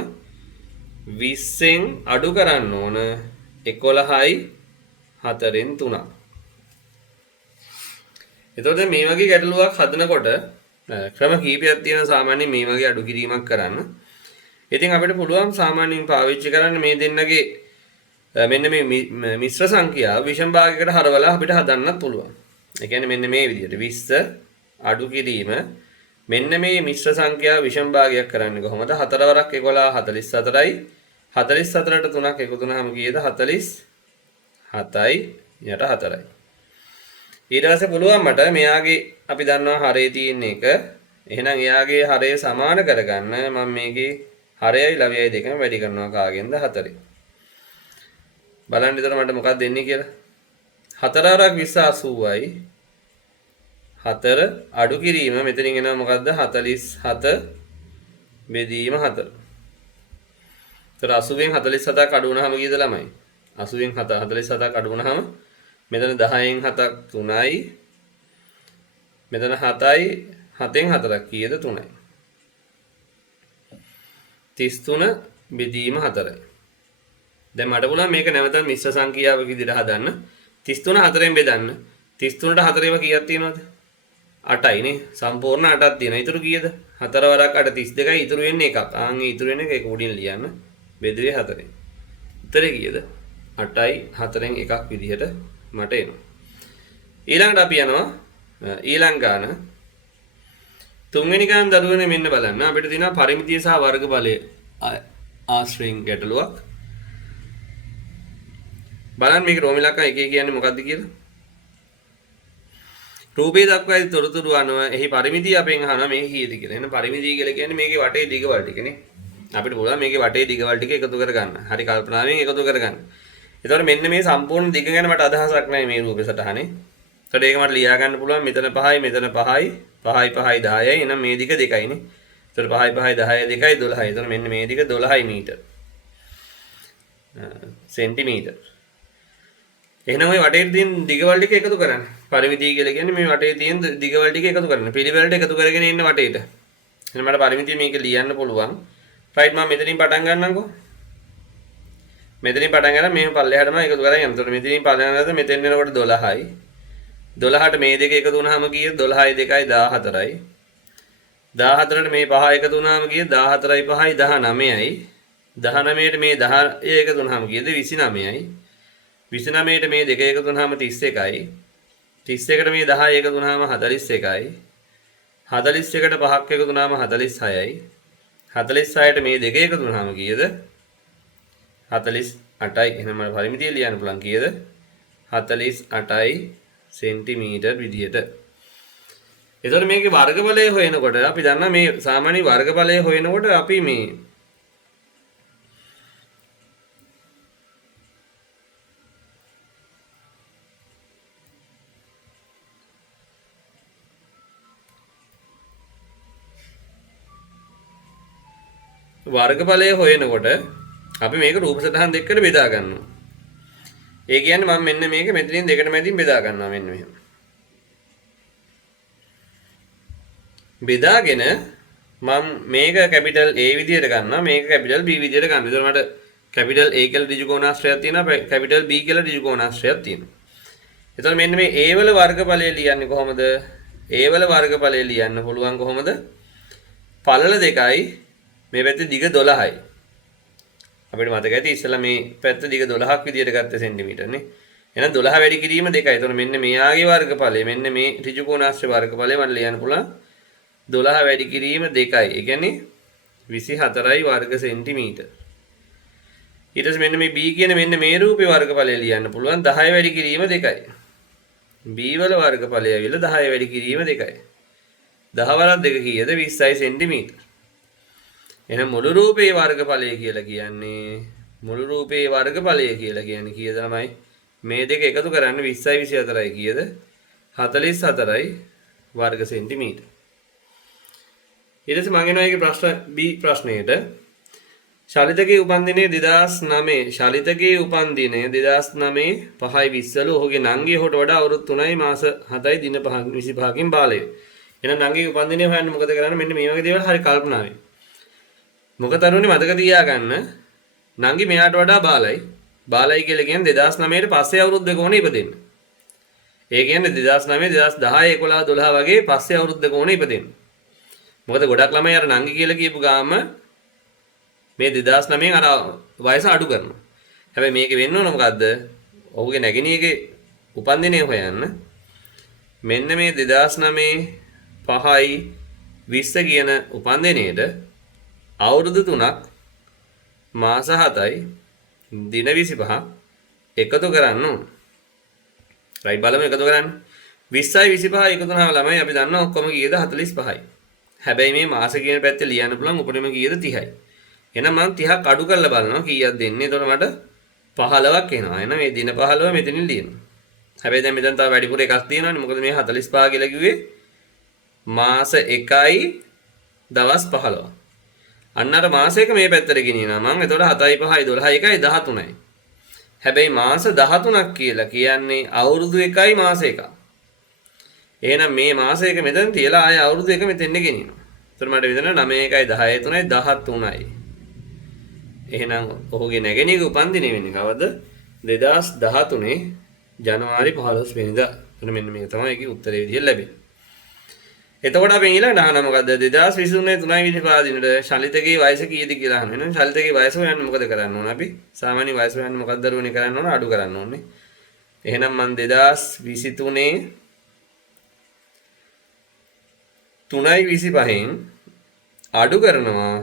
20න් අඩු කරන්න ඕන 11යි 4න් 3ක්. එතකොට මේ වගේ ගැටලුවක් හදනකොට ක්‍රම කීපයක් තියෙනවා සාමාන්‍යයෙන් මේ වගේ අඩු කිරීමක් කරන්න. ඉතින් අපිට පුළුවන් සාමාන්‍යයෙන් පාවිච්චි කරන්න මේ දෙන්නගේ මෙන්න මේ මිශ්‍ර සංඛ්‍යාව විෂම භාගයකට හරවලා අපිට හදන්නත් පුළුවන්. ඒ කියන්නේ මෙන්න මේ විදිහට 20 අඩු කිරීම මෙන්න මේ මිශ්‍ර සංඛ්‍යාව විෂම භාගයක් කරන්නේ කොහොමද? 4 වරක් 11 44යි 44ට 3ක් එකතු වුණාම කීයද? 47යි යට 4යි. ඊට පස්සේ පුළුවන් මට මෙයාගේ අපි දන්නවා හරේ තියෙන එක. එහෙනම් එයාගේ හරය සමාන කරගන්න මම මේකේ හරයයි ලවයයි දෙකම වැඩි කරනවා කාගෙන්ද 4. බලන්න එතන මට මොකක්ද දෙන්නේ කියලා. 4 වරක් 20 80යි 4 අඩු කිරීම මෙතනින් එනවා මොකද්ද 47 බෙදීම 4. ඒතර 80න් 47ක් අඩු වුණාම කීයද ළමයි? 80න් 47ක් අඩු වුණාම මෙතන 10න් 7ක් 3යි මෙතන 7යි 7න් 4ක් කීයද 3යි 33 බෙදීම 4යි. දැන් මට පුළුවන් මේක නැවතත් මිශ්‍ර සංඛ්‍යාවක විදිහට හදන්න. 33 4ෙන් බෙදන්න. 33ට 4 ඒවා කීයක් තියෙනවද? 8යි නේ. සම්පූර්ණ 8ක් තියෙනවා. ඊටු කීයද? 4 වරක් 8 32යි. ඊටු වෙන්නේ එකක්. ආන් ඒ ඊටු වෙන එක උඩින් ලියන්න. බෙදුවේ 4ෙන්. උත්තරේ කීයද? 8යි 4න් එකක් විදිහට මට එනවා. ඊළඟට අපි යනවා ඊළඟ ගාන. තුන්වෙනි ගාන දරුවනේ මෙන්න බලන්න. අපිට තියෙනවා පරිමිතිය සහ වර්ගඵලය ආශ්‍රයෙන් ගැටලුවක්. බලන්න මේක රෝම ඉලක්කම් එකේ කියන්නේ මොකක්ද කියලා. රූපේ දක්වා ඇති තොරතුරු අනුව එහි පරිමිතිය අපෙන් අහනවා මේක කීයද කියලා. එහෙනම් පරිමිතිය කියලා කියන්නේ මේකේ වටේ දිගවල් ටිකනේ. අපිට පුළුවන් මේකේ වටේ දිගවල් ටික එකතු කරගන්න. හරි කල්පනාවෙන් එකතු කරගන්න. එතකොට මෙන්න මේ සම්පූර්ණ දිග ගැන මට අදහසක් නැහැ මේ රූපේ සටහනේ. එතකොට ඒක මට ලියා ගන්න පුළුවන් මෙතන 5යි මෙතන 5යි 5යි 5යි 10යි. එහෙනම් මේ දිග 2යිනේ. එතකොට 5යි 5යි 10යි 2යි 12යි. එතකොට මෙන්න මේ දිග 12යි මීටර. සෙන්ටිමීටර. එහෙනම් ওই වටේ තියෙන දිගවල් ටික එකතු කරන්න. පරිමිතිය කියලා කියන්නේ මේ වටේ තියෙන දිගවල් ටික එකතු කරන්න. පිළිවෙලට එකතු කරගෙන ඉන්න වටේට. එහෙනම් මට පරිමිතිය මේක ලියන්න පුළුවන්. රයිට් මම මෙතනින් පටන් ගන්නම්කෝ. මෙතනින් පටන් ගන්න මේ පල්ලෙහාටම එකතු කරගෙන යන්න. එතකොට මෙතනින් පටන් ගන්නද මෙතෙන් වෙනකොට 12යි. 12ට මේ දෙක එකතු වුණාම කීයද? 12යි 2යි 14යි. 14ට මේ 5 එකතු වුණාම කීයද? 14යි 5යි 19යි. 19ට මේ 10 එකතු වුණාම කීයද? 29යි. 29ට මේ දෙක එකතු වුණාම 31යි. 31ට මේ 10 එකතු වුණාම 41යි. 41ට 5ක් එකතු වුණාම 46යි. 46ට මේ දෙක එකතු වුණාම කීයද? 48යි. එහෙනම් මම පරිමිතිය ලියන්න පුළුවන් කීයද? 48යි සෙන්ටිමීටර් විදියට. එතකොට මේකේ වර්ගඵලය හොයනකොට අපි දන්නා මේ සාමාන්‍ය වර්ගඵලය හොයනකොට අපි මේ වර්ගඵලය හොයනකොට අපි මේක රූප සටහන් දෙකකට බෙදා ගන්නවා. ඒ කියන්නේ මම මෙන්න මේක මෙතනින් දෙකට මැදින් බෙදා ගන්නවා මෙන්න මෙහෙම. බෙදාගෙන මම මේක කැපිටල් A විදියට ගන්නවා මේක කැපිටල් B විදියට ගන්නවා. ඒතකොට මට කැපිටල් A කියලා ඍජු කෝණාශ්‍රයක් තියෙනවා කැපිටල් B කියලා ඍජු කෝණාශ්‍රයක් තියෙනවා. ඒතකොට මෙන්න මේ A වල වර්ගඵලය ලියන්නේ කොහොමද? A වල වර්ගඵලය ලියන්න පුළුවන් කොහොමද? පළල දෙකයි මේ පැත්තේ දිග 12යි. අපිට මතක ඇති ඉස්සෙල්ලා මේ පැත්ත දිග 12ක් විදියට ගත්ත සෙන්ටිමීටරනේ. එහෙනම් 12 වැඩි කිරීම 2යි. එතකොට මෙන්න මෙයාගේ වර්ගඵලය මෙන්න මේ ඍජු කෝණාශ්‍ර වර්ගඵලය මම ලියන්න පුළුවන් 12 වැඩි කිරීම 2යි. ඒ කියන්නේ 24යි වර්ග සෙන්ටිමීටර. ඊට පස්සේ මෙන්න මේ B කියන මෙන්න මේ රූපේ වර්ගඵලය ලියන්න පුළුවන් 10 වැඩි කිරීම 2යි. B වල වර්ගඵලය ඇවිල්ලා 10 වැඩි කිරීම 2යි. 10 වරක් 2 කීයද? 20යි සෙන්ටිමීටර. එහෙනම් මුළු රූපේ වර්ගඵලය කියලා කියන්නේ මුළු රූපේ වර්ගඵලය කියලා කියන්නේ කීයද ළමයි? මේ දෙක එකතු කරන්න 20යි 24යි කීයද? 44යි වර්ග සෙන්ටිමීටර. ඊට පස්සේ මම එනවා ඒකේ ප්‍රශ්න B ප්‍රශ්නයට. ශාලිතගේ උපන්දිනයේ 2009 ශාලිතගේ උපන්දිනය 2009 5යි 20 වල ඔහුගේ නංගිය හොට වඩා අවුරුදු 3යි මාස 7යි දින 25කින් බාලය. එහෙනම් නංගිගේ උපන්දිනය හොයන්න මොකද කරන්නේ? මෙන්න මේ වගේ දේවල් හරි කල්පනාවෙන්. මොකද අරුනේ මතක තියාගන්න නංගි මෙයාට වඩා බාලයි. බාලයි කියලා කියන්නේ 2009 ට පස්සේ අවුරුද්දක ඕනේ ඉපදෙන්න. ඒ කියන්නේ 2009 2010 11 12 වගේ පස්සේ අවුරුද්දක ඕනේ ඉපදෙන්න. මොකද ගොඩක් ළමයි අර නංගි කියලා කියපු ගාම මේ 2009 අර වයස අඩු කරනවා. හැබැයි මේකේ වෙන්න ඕන මොකද්ද? ඔහුගේ නැගිනියගේ උපන්දිනය හොයන්න. මෙන්න මේ 2009 5යි 20 කියන උපන්දිනේට අවුරුදු 3ක් මාස 7යි දින 25 එකතු කරන්න ඕන. රයිට් බලමු එකතු කරන්න. 20යි 25යි එකතු කරනවා ළමයි අපි දන්නවා ඔක්කොම කීයද 45යි. හැබැයි මේ මාස කියන පැත්තේ ලියන්න පුළුවන් උපරිම කීයද 30යි. එහෙනම් මම 30ක් අඩු කරලා බලනවා කීයක් දෙන්නේ. එතකොට මට 15ක් එනවා. එහෙනම් මේ දින 15 මෙතනින් ලියනවා. හැබැයි දැන් මෙතන තව වැඩිපුර එකක් තියෙනවානේ. මොකද මේ 45 කියලා කිව්වේ මාස 1යි දවස් 15. අන්න අර මාසයක මේ පැත්තට ගෙනියනවා මම. එතකොට 7යි 5යි 12යි 1යි 13යි. හැබැයි මාස 13ක් කියලා කියන්නේ අවුරුදු 1යි මාස 1ක්. එහෙනම් මේ මාස 1 මෙතන තියලා ආය අවුරුදු 1 මෙතෙන් ගෙනියනවා. එතකොට මට විතර 9 1යි 10යි 3යි 13යි. එහෙනම් ඔහුගේ නැගණියගේ උපන්දිනය වෙන්නේ කවද? 2013 ජනවාරි 15 වෙනිදා. එතන මෙන්න මේක තමයි ඒකේ උත්තරේ විදිහට ලැබෙන්නේ. එතකොට අපි ඊළඟට අහනවා මොකද්ද 2023 3.25 දිනට ශලිතගේ වයස කීයද කියලා අහනවා. එහෙනම් ශලිතගේ වයස හොයන්න මොකද කරන්න ඕන අපි? සාමාන්‍ය වයස හොයන්න මොකක්ද දරුවනේ කරන්න ඕන? අඩු කරන්න ඕනේ. එහෙනම් මම 2023 3.25න් අඩු කරනවා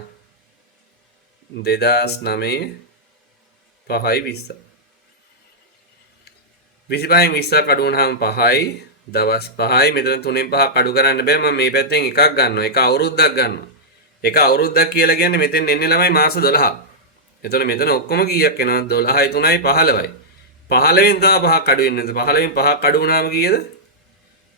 2009 5.20. 25න් 20ක් අඩු වුණාම 5යි දවස් 5යි මෙතන 3න් 5ක් අඩු කරන්න බෑ මම මේ පැත්තෙන් එකක් ගන්නවා එක අවුරුද්දක් ගන්නවා එක අවුරුද්දක් කියලා කියන්නේ මෙතෙන් එන්නේ ළමයි මාස 12ක් එතකොට මෙතන ඔක්කොම කීයක් එනවද 12යි 3යි 15යි 15න් තව 5ක් අඩු වෙන්නේ 15න් 5ක් අඩු වුණාම කීයද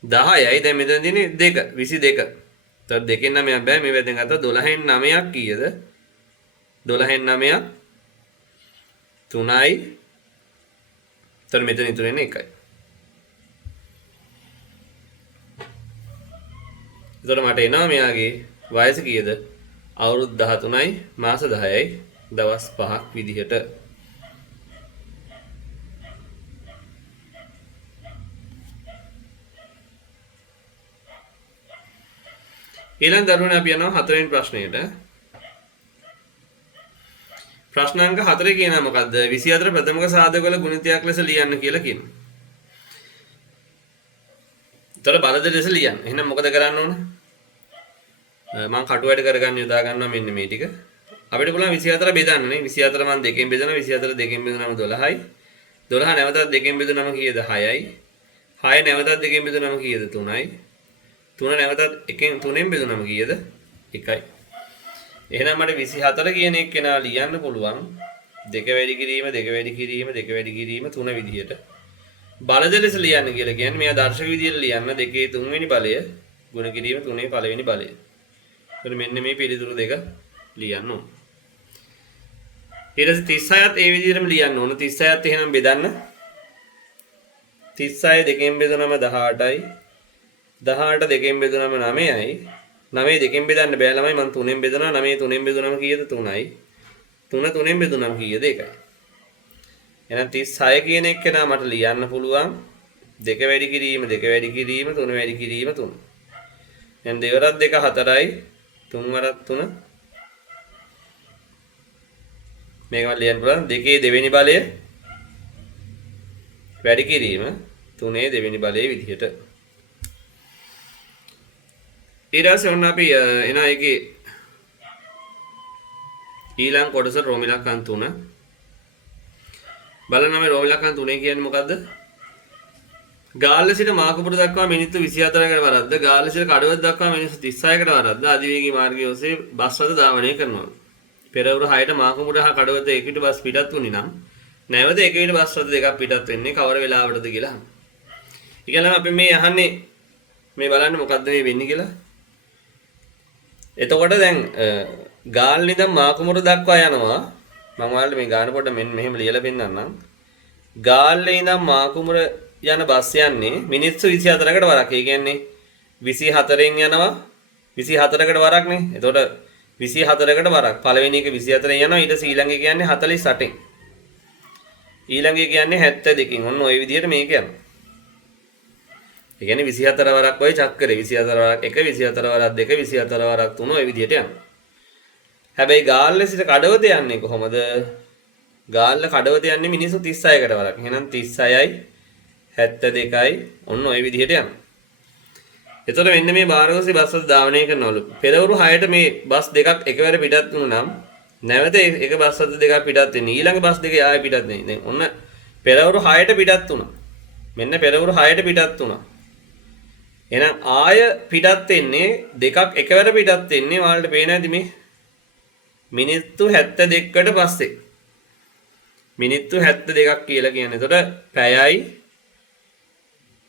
10යි දැන් මෙතන තියෙන්නේ 2 22 එතකොට 2න් 9ක් බෑ මේ පැත්තෙන් ගත්තා 12න් 9ක් කීයද 12න් 9ක් 3යි එතකොට මෙතන ඉතුරු වෙන්නේ 1යි එතකොට මට එනවා මෙයාගේ වයස කීයද? අවුරුදු 13යි මාස 10යි දවස් 5ක් විදිහට. ඊළඟ දරුවනේ අපි යනවා 4 වෙනි ප්‍රශ්නයට. ප්‍රශ්නාංක 4 කියනවා මොකද්ද? 24 ප්‍රථමක සාධකවල ගුණිතයක් ලෙස ලියන්න කියලා කියනවා. එතකොට බලද ලෙස ලියන්න. එහෙනම් මොකද කරන්න ඕන? මම කටු වැඩ කරගන්න යොදා ගන්නවා මෙන්න මේ ටික. අපිට පුළුවන් 24 බෙදන්න නේ. 24 මම දෙකෙන් බෙදනවා. 24 දෙකෙන් බෙදුනම 12යි. 12 නැවතත් දෙකෙන් බෙදුනම කීයද? 6යි. 6 නැවතත් දෙකෙන් බෙදුනම කීයද? 3යි. 3 නැවතත් එකෙන් 3ෙන් බෙදුනම කීයද? 1යි. එහෙනම් මට 24 කියන එක කෙනා ලියන්න පුළුවන්. දෙක වැඩි කිරීම 3 විදිහට. බලද ලෙස ලියන්න කියලා කියන්නේ මෙයා දර්ශක විදියට ලියන්න දෙකේ 3 වෙනි බලය ගුණ කිරීම 3ේ පළවෙනි බලය. එතකොට මෙන්න මේ පිළිතුරු දෙක ලියන්න ඕන. ඊට පස්සේ 36ත් ඒ විදිහටම ලියන්න ඕන. 36ත් එහෙනම් බෙදන්න. 36 දෙකෙන් බෙදුනම 18යි. 18 දෙකෙන් බෙදුනම 9යි. 9 දෙකෙන් බෙදන්න බෑ ළමයි මම 3ෙන් බෙදනවා. 9 3ෙන් බෙදුනම කීයද? 3යි. 3 3ෙන් බෙදුනම කීයද? 1යි. එහෙනම් 36 කියන එක නා මට ලියන්න පුළුවන්. දෙක වැඩි කිරීම 3 වැඩි කිරීම 3. දැන් දෙවරක් 2 4යි. 3 වරක් 3 මේක මම ලියන්න පුළුවන් දෙකේ දෙවෙනි බලය වැඩි කිරීම 3ේ දෙවෙනි බලයේ විදිහට ඊට පස්සේ ඔන්න අපි එන එකේ ඊළඟ කොටස රෝම ඉලක්කම් 3 බලන්න මේ රෝම ඉලක්කම් 3 කියන්නේ මොකද්ද? ගාල්ල සිට මාකපුර දක්වා මිනිත්තු 24කට වරද්ද ගාල්ල සිට කඩවත දක්වා මිනිත්තු 36කට වරද්ද අධිවේගී මාර්ගය ඔස්සේ බස් රථ ධාවනය කරනවා. පෙරවරු 6ට මාකපුර හා කඩවත එකට බස් පිටත් වුණේ නම් නැවත එක විට බස් රථ දෙකක් පිටත් වෙන්නේ කවර වෙලාවටද කියලා අහනවා. ඒ කියන්නේ අපි මේ අහන්නේ මේ බලන්න මොකද්ද මේ වෙන්නේ කියලා. එතකොට දැන් ගාල්ල ඉඳන් මාකපුර දක්වා යනවා මම ඔයාලට මේ ගාන පොඩ්ඩ මෙන්න මෙහෙම ලියලා පෙන්නන්නම්. ගාල්ලේ ඉඳන් මාකපුර යන බස් යන්නේ මිනිත්තු 24කට වරක්. ඒ කියන්නේ 24න් යනවා 24කට වරක් නේ. එතකොට 24කට වරක්. පළවෙනි එක 24න් යනවා ඊට ඊළඟ එක කියන්නේ 48න්. ඊළඟ එක කියන්නේ 72කින්. ඔන්න ওই විදිහට මේක යනවා. ඒ කියන්නේ 24 වරක් ඔය චක්‍රේ 24 වරක් 1 24 වරක් 2 24 වරක් 3 ඔය විදිහට යනවා. හැබැයි ගාල්ල සිට කඩවත යන්නේ කොහොමද? ගාල්ල කඩවත යන්නේ මිනිත්තු 36කට වරක්. එහෙනම් 36යි 72යි ඔන්න ඔය විදිහට යනවා. එතකොට මෙන්න මේ බාරගොස්සේ බස් වල ධාවනය කරනවලු. පෙරවරු 6ට මේ බස් දෙකක් එකවර පිටත් වුණා නම් නැවත එක බස් වල දෙකක් පිටත් වෙන්නේ. ඊළඟ බස් දෙක ආයෙ පිටත් වෙන්නේ. දැන් ඔන්න පෙරවරු 6ට පිටත් වුණා. මෙන්න පෙරවරු 6ට පිටත් වුණා. එහෙනම් ආය පිටත් වෙන්නේ දෙකක් එකවර පිටත් වෙන්නේ ඔයාලට පේන ඇති මේ මිනිත්තු 72කට පස්සේ. මිනිත්තු 72ක් කියලා කියන්නේ. එතකොට පැයයි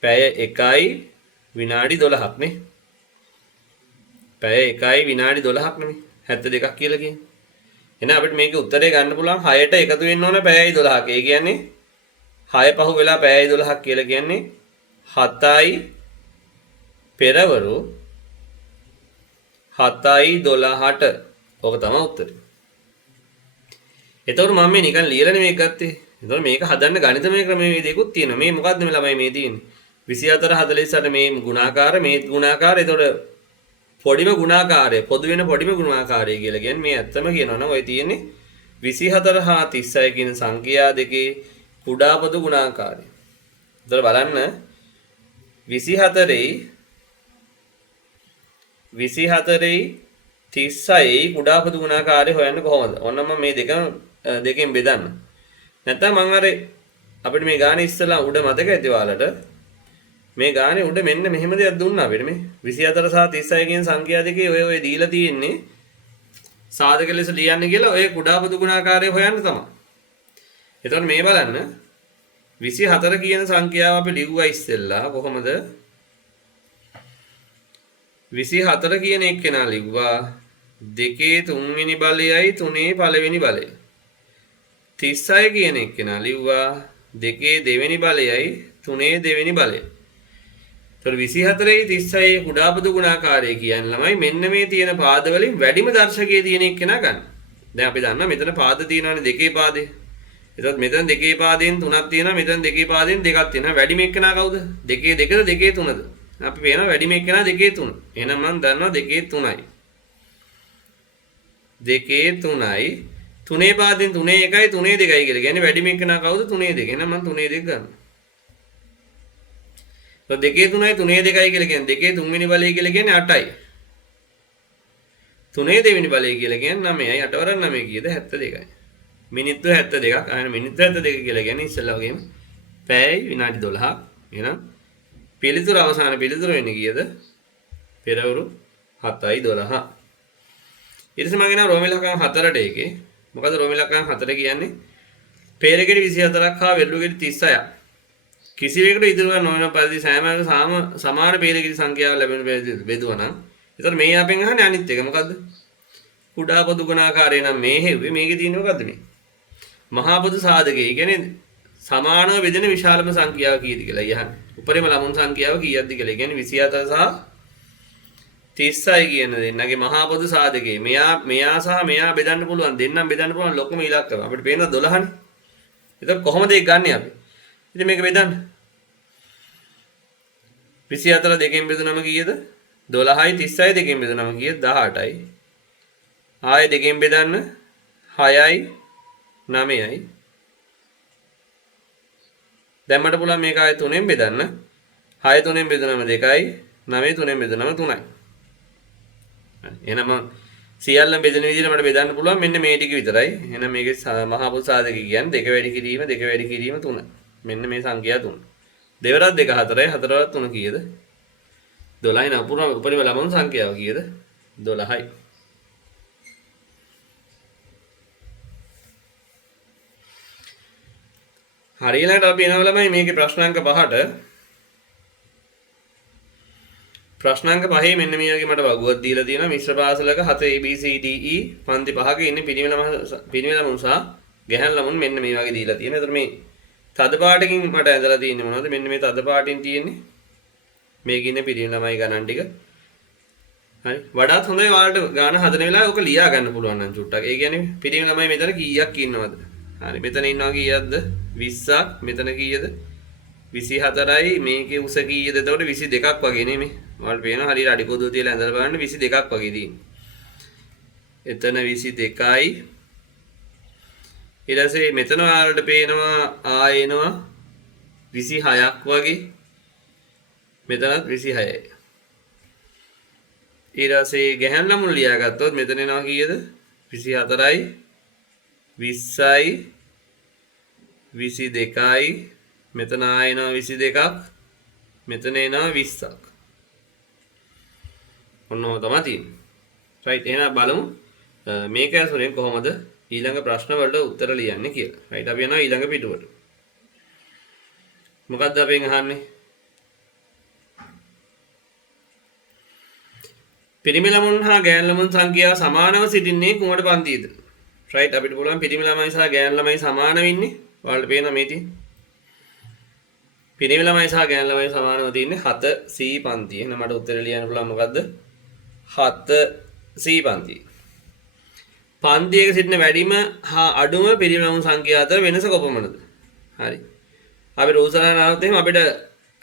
පැය 1යි විනාඩි 12ක් නේ. පැය 1යි විනාඩි 12ක් නෙමෙයි 72ක් කියලා කියන්නේ. එහෙනම් අපිට මේකේ උත්තරේ ගන්න පුළුවන් 6ට එකතු වෙන්න ඕන පැයයි 12ක. ඒ කියන්නේ 6 පහු වෙලා පැයයි 12ක් කියලා කියන්නේ 7යි පෙරවරු 7යි 12ට. ඕක තමයි උත්තරේ. එතකොට මම මේ නිකන් ලියලා නෙමෙයි ගත්තේ. එතකොට මේක හදන්න ගණිතමය ක්‍රමවේදයකුත් තියෙනවා. මේ මොකද්ද මේ ළමයි මේ තියෙන්නේ? 24 48 මේ ගුණාකාර මේ ගුණාකාර. එතකොට පොඩිම ගුණාකාරය පොදු වෙන පොඩිම ගුණාකාරය කියලා කියන්නේ මේ ඇත්තම කියනවා නම් ඔය තියෙන්නේ 24 හා 36 කියන සංඛ්‍යා දෙකේ කුඩා පොදු ගුණාකාරය. ඒතර බලන්න 24යි 36යි කුඩා පොදු ගුණාකාරය හොයන්න කොහොමද? ඔන්න මම මේ දෙකෙන් බෙදන්න. නැත්නම් මම අර අපිට මේ ගානේ ඉස්සලා උඩ මතක ඇති ඔයාලට මේ ගානේ උඩ මෙන්න මෙහෙම දෙයක් දුන්නා අපිට මේ 24 සහ 36 කියන සංඛ්‍යා දෙකේ ඔය දීලා තියෙන්නේ සාධක ලෙස ලියන්න කියලා ඔය කුඩා පොදු ගුණාකාරය හොයන්න තමයි. එතකොට මේ බලන්න 24 කියන සංඛ්‍යාව අපි ලිව්වා ඉස්සෙල්ලා කොහොමද? 24 කියන එක නා ලිව්වා 2 3 වෙනි බලයයි 3 පළවෙනි බලය. 36 කියන එක නා ලිව්වා 2 දෙවෙනි බලයයි 3 දෙවෙනි බලය. ඒතර 24යි 36යි කුඩා පොදු ගුණාකාරය කියන්නේ ළමයි මෙන්න මේ තියෙන පාද වලින් වැඩිම දර්ශකයේ තියෙන එක නා ගන්න. දැන් අපි දන්නවා මෙතන පාද තියෙනවානේ දෙකේ පාදේ. එතකොට මෙතන දෙකේ පාදයෙන් තුනක් තියෙනවා මෙතන දෙකේ පාදයෙන් දෙකක් තියෙනවා. වැඩිම එක්කෙනා කවුද? දෙකේ දෙකද දෙකේ තුනද? අපි පේනවා වැඩිම එක්කෙනා දෙකේ තුන. එහෙනම් මම දන්නවා දෙකේ තුනයි. දෙකේ තුනයි තුනේ පාදයෙන් තුනේ එකයි තුනේ දෙකයි කියලා. කියන්නේ වැඩිම එක්කෙනා කවුද? තුනේ දෙක. එහෙනම් මම තුනේ දෙක ගන්නවා. તો දෙකේ තුනයි තුනේ දෙකයි කියලා කියන්නේ දෙකේ තුන්වෙනි බලය කියලා කියන්නේ 8යි. තුනේ දෙවෙනි බලය කියලා කියන්නේ 9යි. 8 වරක් 9 කීයද? 72යි. මිනිත්තු 72ක්. අයන මිනිත්තු 72 කියලා කියන්නේ ඉස්සෙල්ලා වගේම පැයයි විනාඩි 12ක්. එහෙනම් පිළිතුර අවසාන පිළිතුර වෙන්නේ කීයද? පෙරවරු 7:12. ඊට පස්සේ මම එනවා රෝම ඉලක්කම් 4ට ඒකේ. මොකද රෝම ඉලක්කම් 4 කියන්නේ පෙරගෙඩි 24ක් හා වෙරළුගෙඩි 36ක්. කිසිවෙකුට ඉදිරිව නොවන පරිදි සෑම සමාන පෙරගෙඩි සංඛ්‍යාව ලැබෙන බෙදුවා නම් ඒතර මේ අපෙන් අහන්නේ අනිත් එක මොකද්ද? කුඩා පොදු ගුණාකාරය නම් මේ හෙව්වේ මේකේ තියෙන්නේ මොකද්ද මේ? මහා පොදු සාධකය. ඒ කියන්නේ සමානව බෙදෙන විශාලම සංඛ්‍යාව කීයද කියලා යහන්නේ. උපරිම ළමුන් සංඛ්‍යාව කීයක්ද කියලා. ඒ කියන්නේ 24 සහ 36 කියන දෙන්නගේ මහා පොදු සාධකය. මෙයා සහ මෙයා බෙදන්න පුළුවන්. දෙන්නම් බෙදන්න පුළුවන් ලොකුම ඉලක්කම. අපිට පේනවා 12නේ. ඒතර කොහොමද ඒක ගන්නෙ අපි? ඉතින් මේක බෙදන්න. 24 දෙකෙන් බෙදුනම කීයද? 12යි 36යි දෙකෙන් බෙදුනම කීයද? 18යි. ආයෙ දෙකෙන් බෙදන්න 6යි 9යි. දැන් මට පුළුවන් මේක ආයෙ 3ෙන් බෙදන්න. 6 3ෙන් බෙදුනම 2යි 9 3ෙන් බෙදුනම 3යි. එහෙනම් සියල්ලම බෙදෙන විදිහට මට බෙදන්න පුළුවන් මෙන්න මේ ටික විතරයි. එහෙනම් මේකේ මහා පොදු සාධක කියන්නේ 2 වැඩි කිරීම 2 වැඩි කිරීම 3. මෙන්න මේ සංඛ්‍යා 3. දෙවරක් 2 4යි 4 වරක් 3 කීයද? 12යි නම් උපරිම ළමන සංඛ්‍යාව කීයද? 12යි. හරියට අපි එනවා ළමයි මේකේ ප්‍රශ්නාංක 5ට. ප්‍රශ්නාංක 5 මෙන්න මේ වගේ මට වගුවක් දීලා තියෙනවා. මිශ්‍ර පාසලක 7 ABCDE පන්ති 5ක ඉන්නේ පිරිමි ළමුන් සහ ගැහැණු ළමුන් මෙන්න මේ වගේ දීලා තියෙනවා. ඒතර මේ තද පාටකින් මට ඇඳලා තියෙන්නේ මොනවද? මෙන්න මේ තද පාටින් තියෙන්නේ මේක ඉන්නේ පිරිමි ළමයි ගණන් ටික. හරි. වඩාත් හොඳයි ඔයාලට ගාන හදන වෙලාවේ ඔක ලියා ගන්න පුළුවන් නම් චුට්ටක්. ඒ කියන්නේ පිරිමි ළමයි මෙතන කීයක් ඉන්නවද? හරි. මෙතන ඉන්නවා කීයක්ද? 20ක්. මෙතන කීයද? 24යි. මේකේ උස කීයද? එතකොට 22ක් වගේ නේ මේ. ඔයාලට පේනවා හරියට අඩි කොදුව තියලා ඇඳලා බලන්න 22ක් වගේ තියෙන්නේ. එතන 22යි. ඊට පස්සේ මෙතන ඔයාලට පේනවා ආයෙනවා 26ක් වගේ. මෙතනත් 26යි. ඊට පස්සේ ගැහැණු ළමුන් ලියාගත්තොත් මෙතන එනවා කීයද? 24යි 20යි 22යි මෙතන ආයෙනවා 22ක් මෙතන එනවා 20ක්. ඔන්නෝම තමයි තියෙන්නේ. රයිට්. එහෙනම් බලමු මේක ඇසුරෙන් කොහොමද ඊළඟ ප්‍රශ්න වලට උත්තර ලියන්නේ කියලා. රයිට්. අපි යනවා ඊළඟ පිටුවට. මොකක්ද අපෙන් අහන්නේ? පිරිමි ළමුන් හා ගැහැණු ළමුන් සංඛ්‍යාව සමානව සිටින්නේ කුමට පන්තියද? රයිට්. අපිට පුළුවන් පිරිමි ළමයි සහ ගැහැණු ළමයි සමානව ඉන්නේ. ඔයාලට පේනවා මේ තියෙන්නේ. පිරිමි ළමයි සහ ගැහැණු ළමයි සමානව තියෙන්නේ 7C පන්තිය. එහෙනම් මට උත්තර ලියන්න පුළුවන් මොකද්ද? 7C පන්තිය. පන්තියක සිටින වැඩිම හා අඩුම පිරිමි ළමුන් සංඛ්‍යාව අතර වෙනස කොපමණද? හරි. අපි රූසලන ආවොත් එහෙනම් අපිට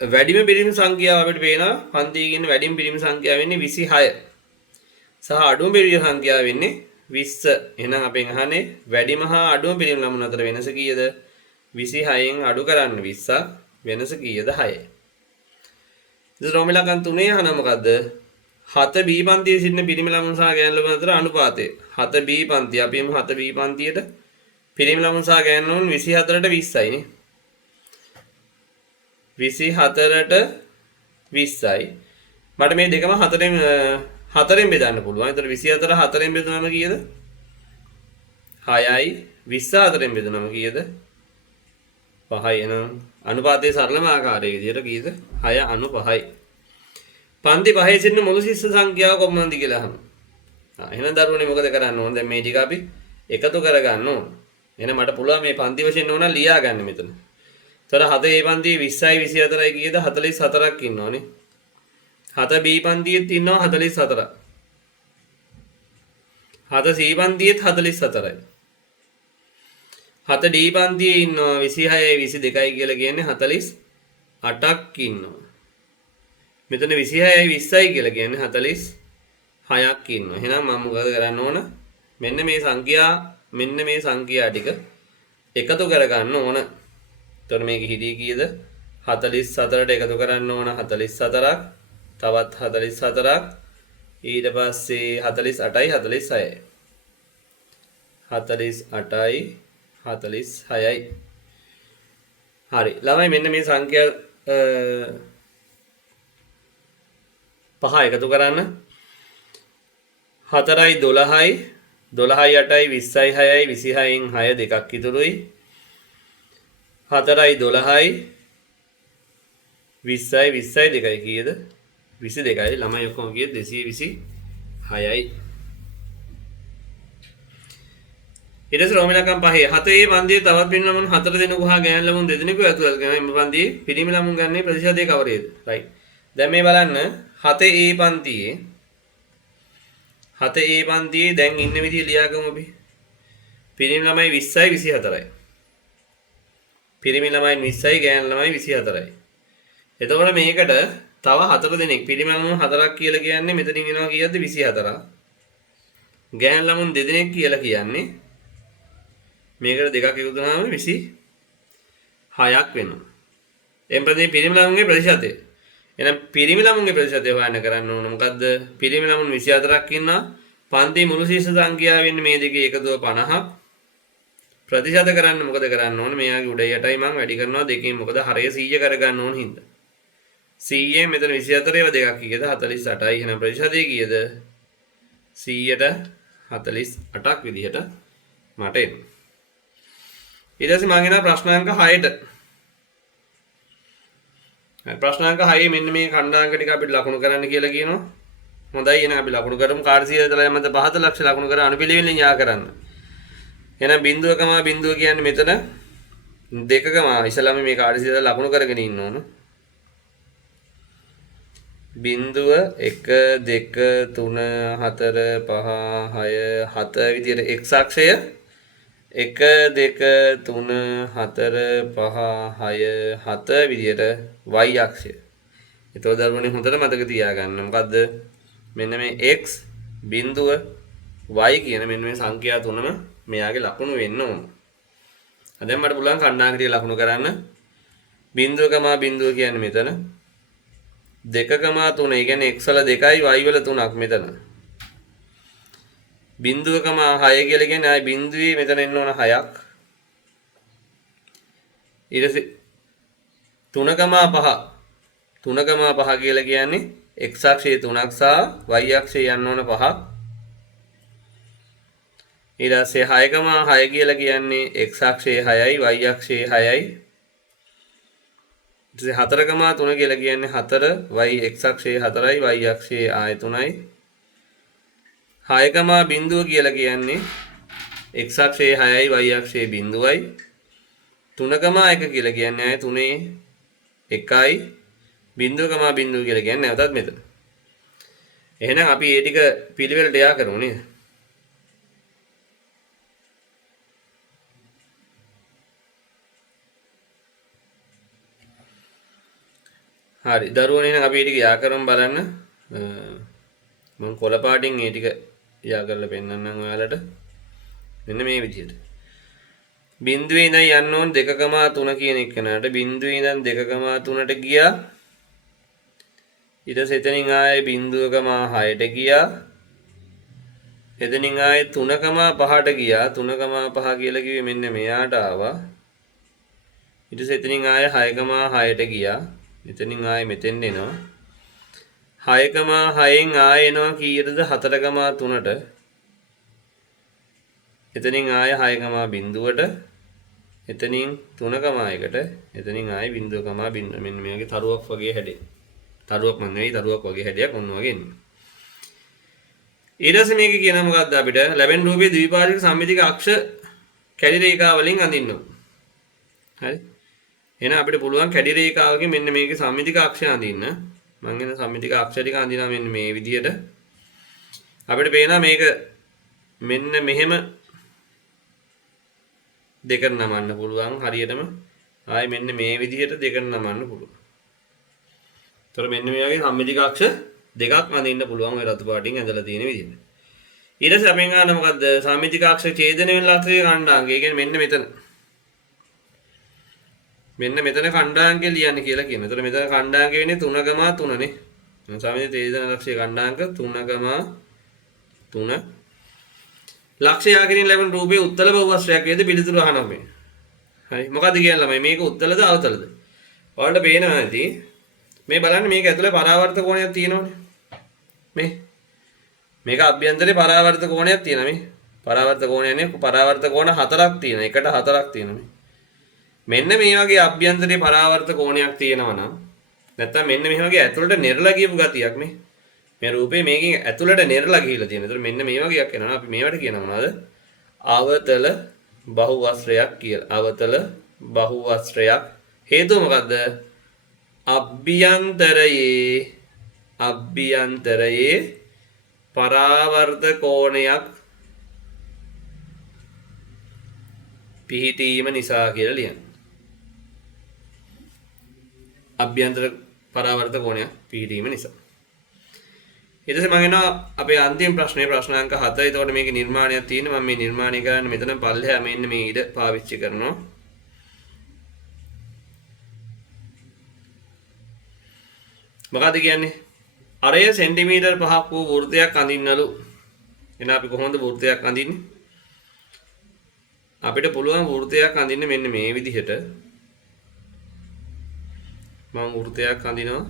වැඩිම පිරිමි සංඛ්‍යාව අපිට පේනවා පන්තියේ ඉන්න වැඩිම පිරිමි සංඛ්‍යාව වෙන්නේ 26. සහ අඩුම පිරිමි සංඛ්‍යාව වෙන්නේ 20. එහෙනම් අපෙන් අහන්නේ වැඩිම හා අඩුම පිරිමි ළමුන් අතර වෙනස කීයද? 26න් අඩු කරන්න 20ක් වෙනස කීයද? 6. ඉතින් රෝමිලකන් 3 අහන මොකද්ද? 7B පන්තියේ සිටින පිරිමි ළමුන් සහ ගෑනු ළමුන් අතර අනුපාතය. 7B පන්තිය අපි යමු 7B පන්තියට පිරිමි ළමුන් සහ ගෑනු ළමුන් 24ට 20යි නේ. 24ට 20යි. මට මේ දෙකම හතරෙන් බෙදන්න පුළුවන්. ඒතර 24 4ෙන් බෙදුනම කීයද? 6යි. 20 4ෙන් බෙදුනම කීයද? 5යි. එහෙනම් අනුපාතයේ සරලම ආකාරයේ විදිහට කීයද? 6:5යි. පන්ති 5 සිටින මුළු ශිෂ්‍ය සංඛ්‍යාව කොපමණද කියලා අහනවා. එහෙනම් දරුවනේ මොකද කරන්න ඕන? දැන් මේ ටික අපි එකතු කරගන්න ඕන. එහෙනම් මට පුළුවන් මේ පන්ති වශයෙන් ඕන ලියා ගන්න මෙතන. ඒතර 7A පන්තියේ 20යි 24යි කීයද? 44ක් ඉන්නවනේ. 7B පන්තියෙත් ඉන්නවා 44. 7C පන්තියෙත් 44යි. 7D පන්තියේ ඉන්නවා 26යි 22යි කියලා කියන්නේ 48ක් ඉන්නවා. මෙතන 26යි 20යි කියලා කියන්නේ 46ක් ඉන්නවා. එහෙනම් මම මොකද කරන්න ඕන? මෙන්න මේ සංඛ්‍යා ටික එකතු කරගන්න ඕන. එතකොට මේක හිතී කීයද? 44ට එකතු කරන්න ඕන 44ක්. තවත් 44ක්. ඊට පස්සේ 48යි 46යි. 48යි 46යි. හරි. ළමයි මෙන්න මේ සංඛ්‍යා පහ එකතු කරන්න. 4යි 12යි 12යි 8යි 20යි 6යි 26න් 6 දෙකක් ඉතුරුයි. 4යි 12යි 20යි 20යි දෙකයි කීයද? 22යි. ළමයි ඔක්කොම කීයද? 226යි. ඊට පස්සේ රෝමිලකම් පහේ 7A පන්තියේ තවත් පිරිමි ළමුන් 4 දෙනෙකු හා ගෑනු ළමුන් 2 දෙනෙකු ඇතුළත් කරන මේ පන්තියේ පිරිමි ළමුන් ගන්නේ ප්‍රතිශතය කවරේද? right. දැන් මේ බලන්න 7A පන්තියේ දැන් ඉන්න විදිය ලියාගමු අපි. පිරිමි ළමයි 20යි 24යි. පිරිමි ළමයි 20යි ගෑනු ළමයි 24යි. එතකොට මේකට තව 4 දෙනෙක් පිරිමි ළමුන් 4ක් කියලා කියන්නේ මෙතනින් එනවා කීයද? 24ක්. ගෑනු ළමුන් 2 දෙනෙක් කියලා කියන්නේ මේකට දෙකක් එකතු වුණාම 26ක් වෙනවා. එම්පදේ පිරිමි ළමුන්ගේ ප්‍රතිශතය. එහෙනම් පිරිමි ළමුන්ගේ ප්‍රතිශතය හොයන්න කරන්න ඕන මොකද්ද? පිරිමි ළමුන් 24ක් ඉන්නවා. පන්ති මුළු ශිෂ්‍ය සංඛ්‍යාව වෙන්නේ මේ දෙකේ එකතුව 50ක්. ප්‍රතිශත කරන්න මොකද කරන්න ඕන? මෙයාගේ උඩ යටයි මම වැඩි කරනවා දෙකෙන්. මොකද හරය 100 කරගන්න ඕන හින්දා. 100 මෙතන 24 ඒවා දෙකක් කීයද? 48යි. එහෙනම් ප්‍රතිශතය කීයද? 100ට 48ක් විදිහට මට එනවා. ඊට පස්සේ මම එනවා ප්‍රශ්නාංක 6ට. ප්‍රශ්නාංක 6 මෙන්න මේ ඛණ්ඩාංක ටික අපිට ලකුණු කරන්න කියලා කියනවා. හොඳයි එහෙනම් අපි ලකුණු කරමු. කාර්යශීලතාවය මත 75 ලක්ෂ ලකුණු කර අනුපිළිවෙලින් යා කරන්න. එහෙනම් බිඳුවකම බිඳුව කියන්නේ මෙතන දෙකකම ඉස්සලම මේ කාර්යශීලතාවය ලකුණු කරගෙන ඉන්න ඕන. බිඳුව 1 2 3 4 5 6 7 විදියට x අක්ෂය 1 2 3 4 5 6 7 විදියට y අක්ෂය. ඒතකොට දරුවනේ හොඳට මතක තියාගන්න. මොකද්ද? මෙන්න මේ x බිඳුව y කියන මෙන්න මේ සංඛ්‍යා තුනම මෙයාගේ ලකුණු වෙන්න ඕන. දැන් මට පුළුවන් ඛණ්ඩාංක ටික ලකුණු කරන්න. බිඳුවකම බිඳුව කියන්නේ මෙතන. 2,3 ඒ කියන්නේ x වල 2යි y වල 3ක් මෙතන. බිඳුවකම 6 කියලා කියන්නේ ආයි බිඳුවේ මෙතන එන්න ඕන 6ක්. ඊට පස්සේ 3,5 3,5 කියලා කියන්නේ x අක්ෂයේ 3ක් සහ y අක්ෂයේ යන්න ඕන 5ක්. ඊට පස්සේ 6,6 කියලා කියන්නේ x අක්ෂයේ 6යි y අක්ෂයේ 6යි. ඊට පස්සේ 4,3 කියලා කියන්නේ 4 y x අක්ෂයේ 4යි y අක්ෂයේ ආය 3යි. 6, බිඳුව කියලා කියන්නේ x අක්ෂයේ 6යි y අක්ෂයේ බිඳුවයි. 3,1 කියලා කියන්නේ ආය 3 1යි. බිඳුව, බිඳුව කියලා කියන්නේ නැවතත් මෙතන. එහෙනම් අපි මේ ටික පිළිවෙලට යා කරමු නේද? හරි දරුවනේ එහෙනම් අපි මේ ටික යා කරමු බලන්න. මම කොළ පාටින් මේ ටික යා කරලා පෙන්නන්නම් ඔයාලට. මෙන්න මේ විදිහට. බිඳුවේ ඉඳන් යන්න ඕන 2,3 කියන එකනට බිඳුවේ ඉඳන් 2,3ට ගියා. ඊට පස්සේ එතනින් ආයේ 0,6ට ගියා. එතනින් ආයේ 3,5ට ගියා. 3,5 කියලා කිව්වේ මෙන්න මෙයාට ආවා. ඊට පස්සේ එතනින් ආයේ 6,6ට ගියා. එතනින් ආයේ මෙතෙන් එනවා. 6,6න් ආයේ එනවා කීයටද 4,3ට. එතනින් ආයේ 6,0ට. එතනින් 3,1ට. එතනින් ආයේ 0,0 මෙන්න මේ වගේ තරුවක් වගේ හැඩයක්. තරුවක් මන් නෙවෙයි තරුවක් වගේ හැඩයක් ඔන්න වගේ එන්නේ. ඊට පස්සේ මේක කියනවා මොකද්ද අපිට ලැබෙන රූපයේ ද්විපාර්ශ්වික සම්මිතික අක්ෂ කැඩි රේඛා වලින් අඳින්න ඕන. හරි. එහෙනම් අපිට පුළුවන් කැඩි රේඛාවකින් මෙන්න මේකේ සම්මිතික අක්ෂය අඳින්න. මම එන සම්මිතික අක්ෂ ටික අඳිනවා මෙන්න මේ විදිහට. අපිට පේනවා මේක මෙන්න මෙහෙම දෙකට නමන්න පුළුවන් හරියටම. ආයි මෙන්න මේ විදිහට දෙකට නමන්න පුළුවන්. ඒතර මෙන්න මේ වගේ සම්මිතික අක්ෂ දෙකක් අඳින්න පුළුවන් ඔය රතු පාටින් ඇඳලා තියෙන විදිහට. ඊට පස්සේ අපෙන් ගන්න මොකද්ද? සම්මිතික අක්ෂ ඡේදන වෙන ලක්ෂයේ ඛණ්ඩාංගය. ඒ කියන්නේ මෙන්න මෙතන. මෙන්න මෙතන ඛණ්ඩාංගය ලියන්න කියලා කියනවා. ඒතර මෙතන ඛණ්ඩාංගය වෙන්නේ 3,3 නේ. සම්මිතික ඡේදන ලක්ෂයේ ඛණ්ඩාංග 3,3. ලක්ෂය ආකාරයෙන් ලැබෙන රූපයේ උත්තල බහුවස්ත්‍රයක් වේද පිළිතුරු අහනවා මේ. හරි. මොකද්ද කියන්නේ ළමයි? මේක උත්තලද අවතලද? ඔයාලට පේනවා ඇති. මේ බලන්න මේක ඇතුලේ පරාවර්ත කෝණයක් තියෙනවනේ. මේක අභ්‍යන්තරේ පරාවර්ත කෝණයක් තියෙනවා මේ. පරාවර්ත කෝණයනේ පරාවර්ත කෝණ 4ක් තියෙනවා. එකට 4ක් තියෙනවා මේ. මෙන්න මේ වගේ අභ්‍යන්තරේ පරාවර්ත කෝණයක් තියෙනවා නම් නැත්තම් මෙන්න මේ වගේ ඇතුළට නෙරලා ගියපු ගතියක් මේ රූපේ මේකෙන් ඇතුළට නෙරලා ගිහිලා තියෙනවා. ඒතර මෙන්න මේ වගේක් එනවා. අපි මේවට කියනවා මොනවද? අවතල බහුවස්ත්‍රයක් කියලා. අවතල බහුවස්ත්‍රයක්. හේතුව මොකද්ද? අභ්‍යන්තරයේ පරාවර්ත කෝණයක් පිහිටීම නිසා කියලා ලියන්න. අභ්‍යන්තර පරාවර්ත කෝණයක් පිහිටීම නිසා. ඊට පස්සේ මම එනවා අපේ අන්තිම ප්‍රශ්නේ ප්‍රශ්නාංක 7. ඒතකොට මේකේ නිර්මාණයක් තියෙනවා. මම මේ නිර්මාණය කරන්න මෙතන පල්ලෙහා මෙන්න මේ ඉඩ පාවිච්චි කරනවා. මොකද කියන්නේ? අරය සෙන්ටිමීටර් 5ක් වූ වෘත්තයක් අඳින්නලු. එහෙනම් අපි කොහොමද වෘත්තයක් අඳින්නේ? අපිට පුළුවන් වෘත්තයක් අඳින්න මෙන්න මේ විදිහට. මම වෘත්තයක් අඳිනවා.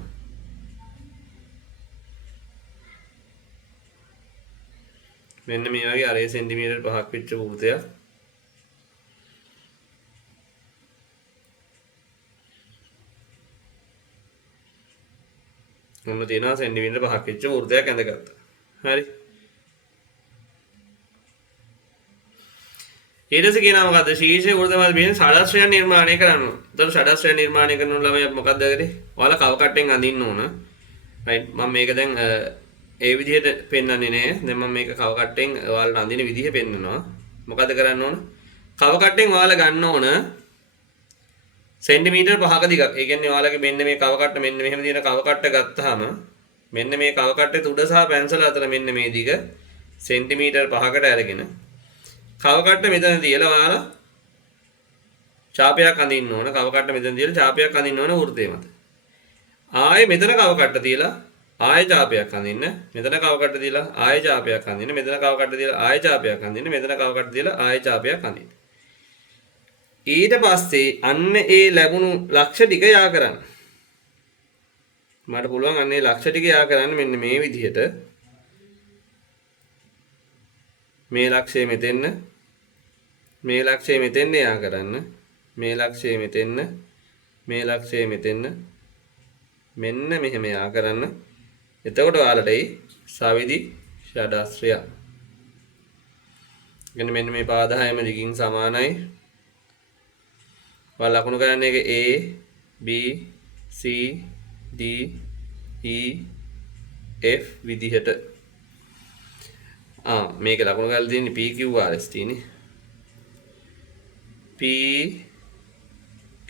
මෙන්න මේ වගේ අරය සෙන්ටිමීටර් 5ක් වෙච්ච වෘත්තයක්. මොන තියෙනවා සෙන්ටිමීටර් 5ක් වෙච්ච වෘත්තයක් ඇඳගත්තා. හරි. ඊට පස්සේ කියනවා මොකද්ද? ශීර්ෂයේ වෘත්තමත් බියෙන් ෂඩස්ත්‍රයක් නිර්මාණය කරන්න ඕන. එතකොට ෂඩස්ත්‍රයක් නිර්මාණය කරන ළමයි මොකද්ද කරේ? ඔයාලා කව කට්ටෙන් අඳින්න ඕන. රයිට්. මම මේක දැන් ඒ විදිහට පෙන්වන්නේ නෑ. දැන් මම මේක කව කට්ටෙන් ඔයාලට අඳින විදිහ පෙන්නනවා. මොකද කරන්න ඕන? කව කට්ටෙන් ඔයාලා ගන්න ඕන සෙන්ටිමීටර් 5ක දිගක්. ඒ කියන්නේ ඔයාලගේ මෙන්න මේ කව කට්ට මෙන්න මෙහෙම තියෙන කව කට්ට ගත්තාම මෙන්න මේ කව කට්ටේ තුඩ සහ පැන්සල අතර මෙන්න මේ දිග සෙන්ටිමීටර් 5කට අරගෙන කව කට්ට මෙතන තියලා ඔයාලා ඡාපයක් අඳින්න ඕන. කව කට්ට මෙතන තියලා ඡාපයක් අඳින්න ඕන වෘත්තය මත. ආයේ මෙතන කව කට්ට තියලා ආයෙ ඡාපයක් අඳින්න. මෙතන කව කට්ට තියලා ආයෙ ඡාපයක් අඳින්න. මෙතන කව කට්ට තියලා ආයෙ ඡාපයක් අඳින්න. මෙතන කව කට්ට තියලා ආයෙ ඡාපයක් අඳින්න. ඊට පස්සේ අන්න ඒ ලැබුණු ලක්ෂ ටික යා කරන්න. මට පුළුවන් අන්න ඒ ලක්ෂ ටික යා කරන්න මෙන්න මේ විදිහට. මේ ලක්ෂය මෙතෙන්න, මේ ලක්ෂය මෙතෙන්න යා කරන්න, මේ ලක්ෂය මෙතෙන්න, මේ ලක්ෂය මෙතෙන්න මෙන්න මෙහෙම යා කරන්න. එතකොට ඔයාලට ඒ සවිදි ෂඩාස්ත්‍රය. මෙන්න මේ පාදහයම දිගින් සමානයි. ඔයාලා ලකුණු කරන්නේ ඒක A B C D E F විදිහට. මේක ලකුණු කරලා තියෙන්නේ P Q R S T නේ. P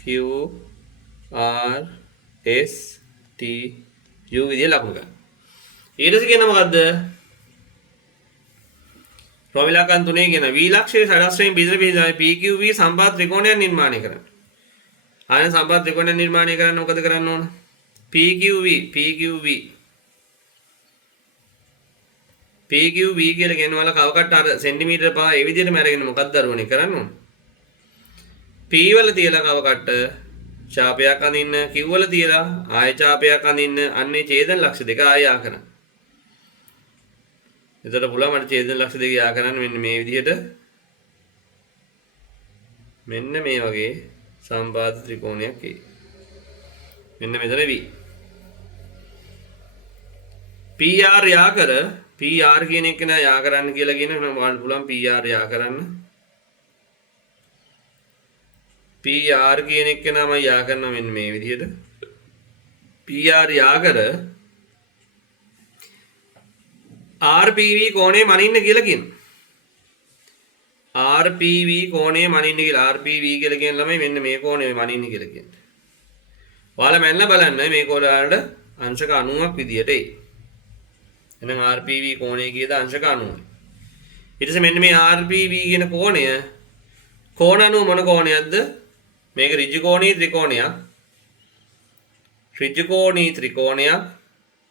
Q R S T U විදිහ ලකුණු කරන්න. ඊට පස්සේ කියන මොකද්ද? ප්‍රමිලාකන් තුනේ කියන විලක්ෂයේ සරස්වයෙන් බෙදලා බෙදලා PQV සම්බාධ ත්‍රිකෝණයක් නිර්මාණය කරන්න. ආයන සම්බාධ ත්‍රිකෝණයක් නිර්මාණය කරන්න මොකද කරන්න ඕන? PQV කියලා කියනවල කව කට්ට අර සෙන්ටිමීටර පහ ඒ විදිහටම අරගෙන මොකක්ද දරුවනේ කරන්න ඕන? P වල තියලා කව කට්ට ඡාපයක් අඳින්න, Q වල තියලා ආය ඡාපයක් අඳින්න, අන්නේ ඡේදන ලක්ෂ දෙක ආය යා කරන්න. එතකොට පුළුවන් මට ඡේදන ලක්ෂ දෙක යා කරන්න මෙන්න මේ විදිහට. මෙන්න මේ වගේ සම්බාධ ත්‍රිකෝණයක් එයි. මෙන්න මෙතන V. PR යා කර PR කියන එක නා යා කරන්න කියලා කියන මම බලන්න පුළුවන් PR යා කරන්න. PR කියන එක නම යා කරනවා මෙන්න මේ විදිහට. PR යා කර RPV කෝණය මනින්න කියලා කියනවා. RPV කෝණය මනින්න කියලා RPV කියලා කියන ළමයි මෙන්න මේ කෝණය මනින්න කියලා කියන්නේ. ඔයාලා මැනලා බලන්න මේ කෝණයට අංශක 90ක් විදියට එයි. එහෙනම් RPV කෝණය කීයද? අංශක 90යි. ඊට පස්සේ මෙන්න මේ RPV කියන කෝණය කෝණ 90 මොන කෝණයක්ද? මේක ඍජු කෝණී ත්‍රිකෝණයක්. ඍජු කෝණී ත්‍රිකෝණයක්.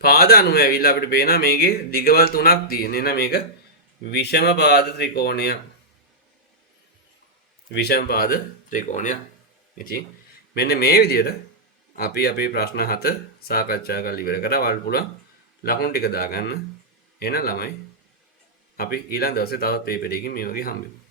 පාද 90 ඇවිල්ලා අපිට පේනවා මේකේ දිගවල් තුනක් තියෙන. එහෙනම් මේක විෂම පාද ත්‍රිකෝණයක්. විෂම පාද ත්‍රිකෝණයක්. ඉතින් මෙන්න මේ විදිහට අපි අපේ ප්‍රශ්න 7 සාකච්ඡා කරලා ඉවර කරා. වල් පුළුවන් ලකුණු ටික දාගන්න. එහෙනම් ළමයි අපි ඊළඟ දවසේ තවත් පේපර් එකකින් මේ වගේ හම්බෙමු.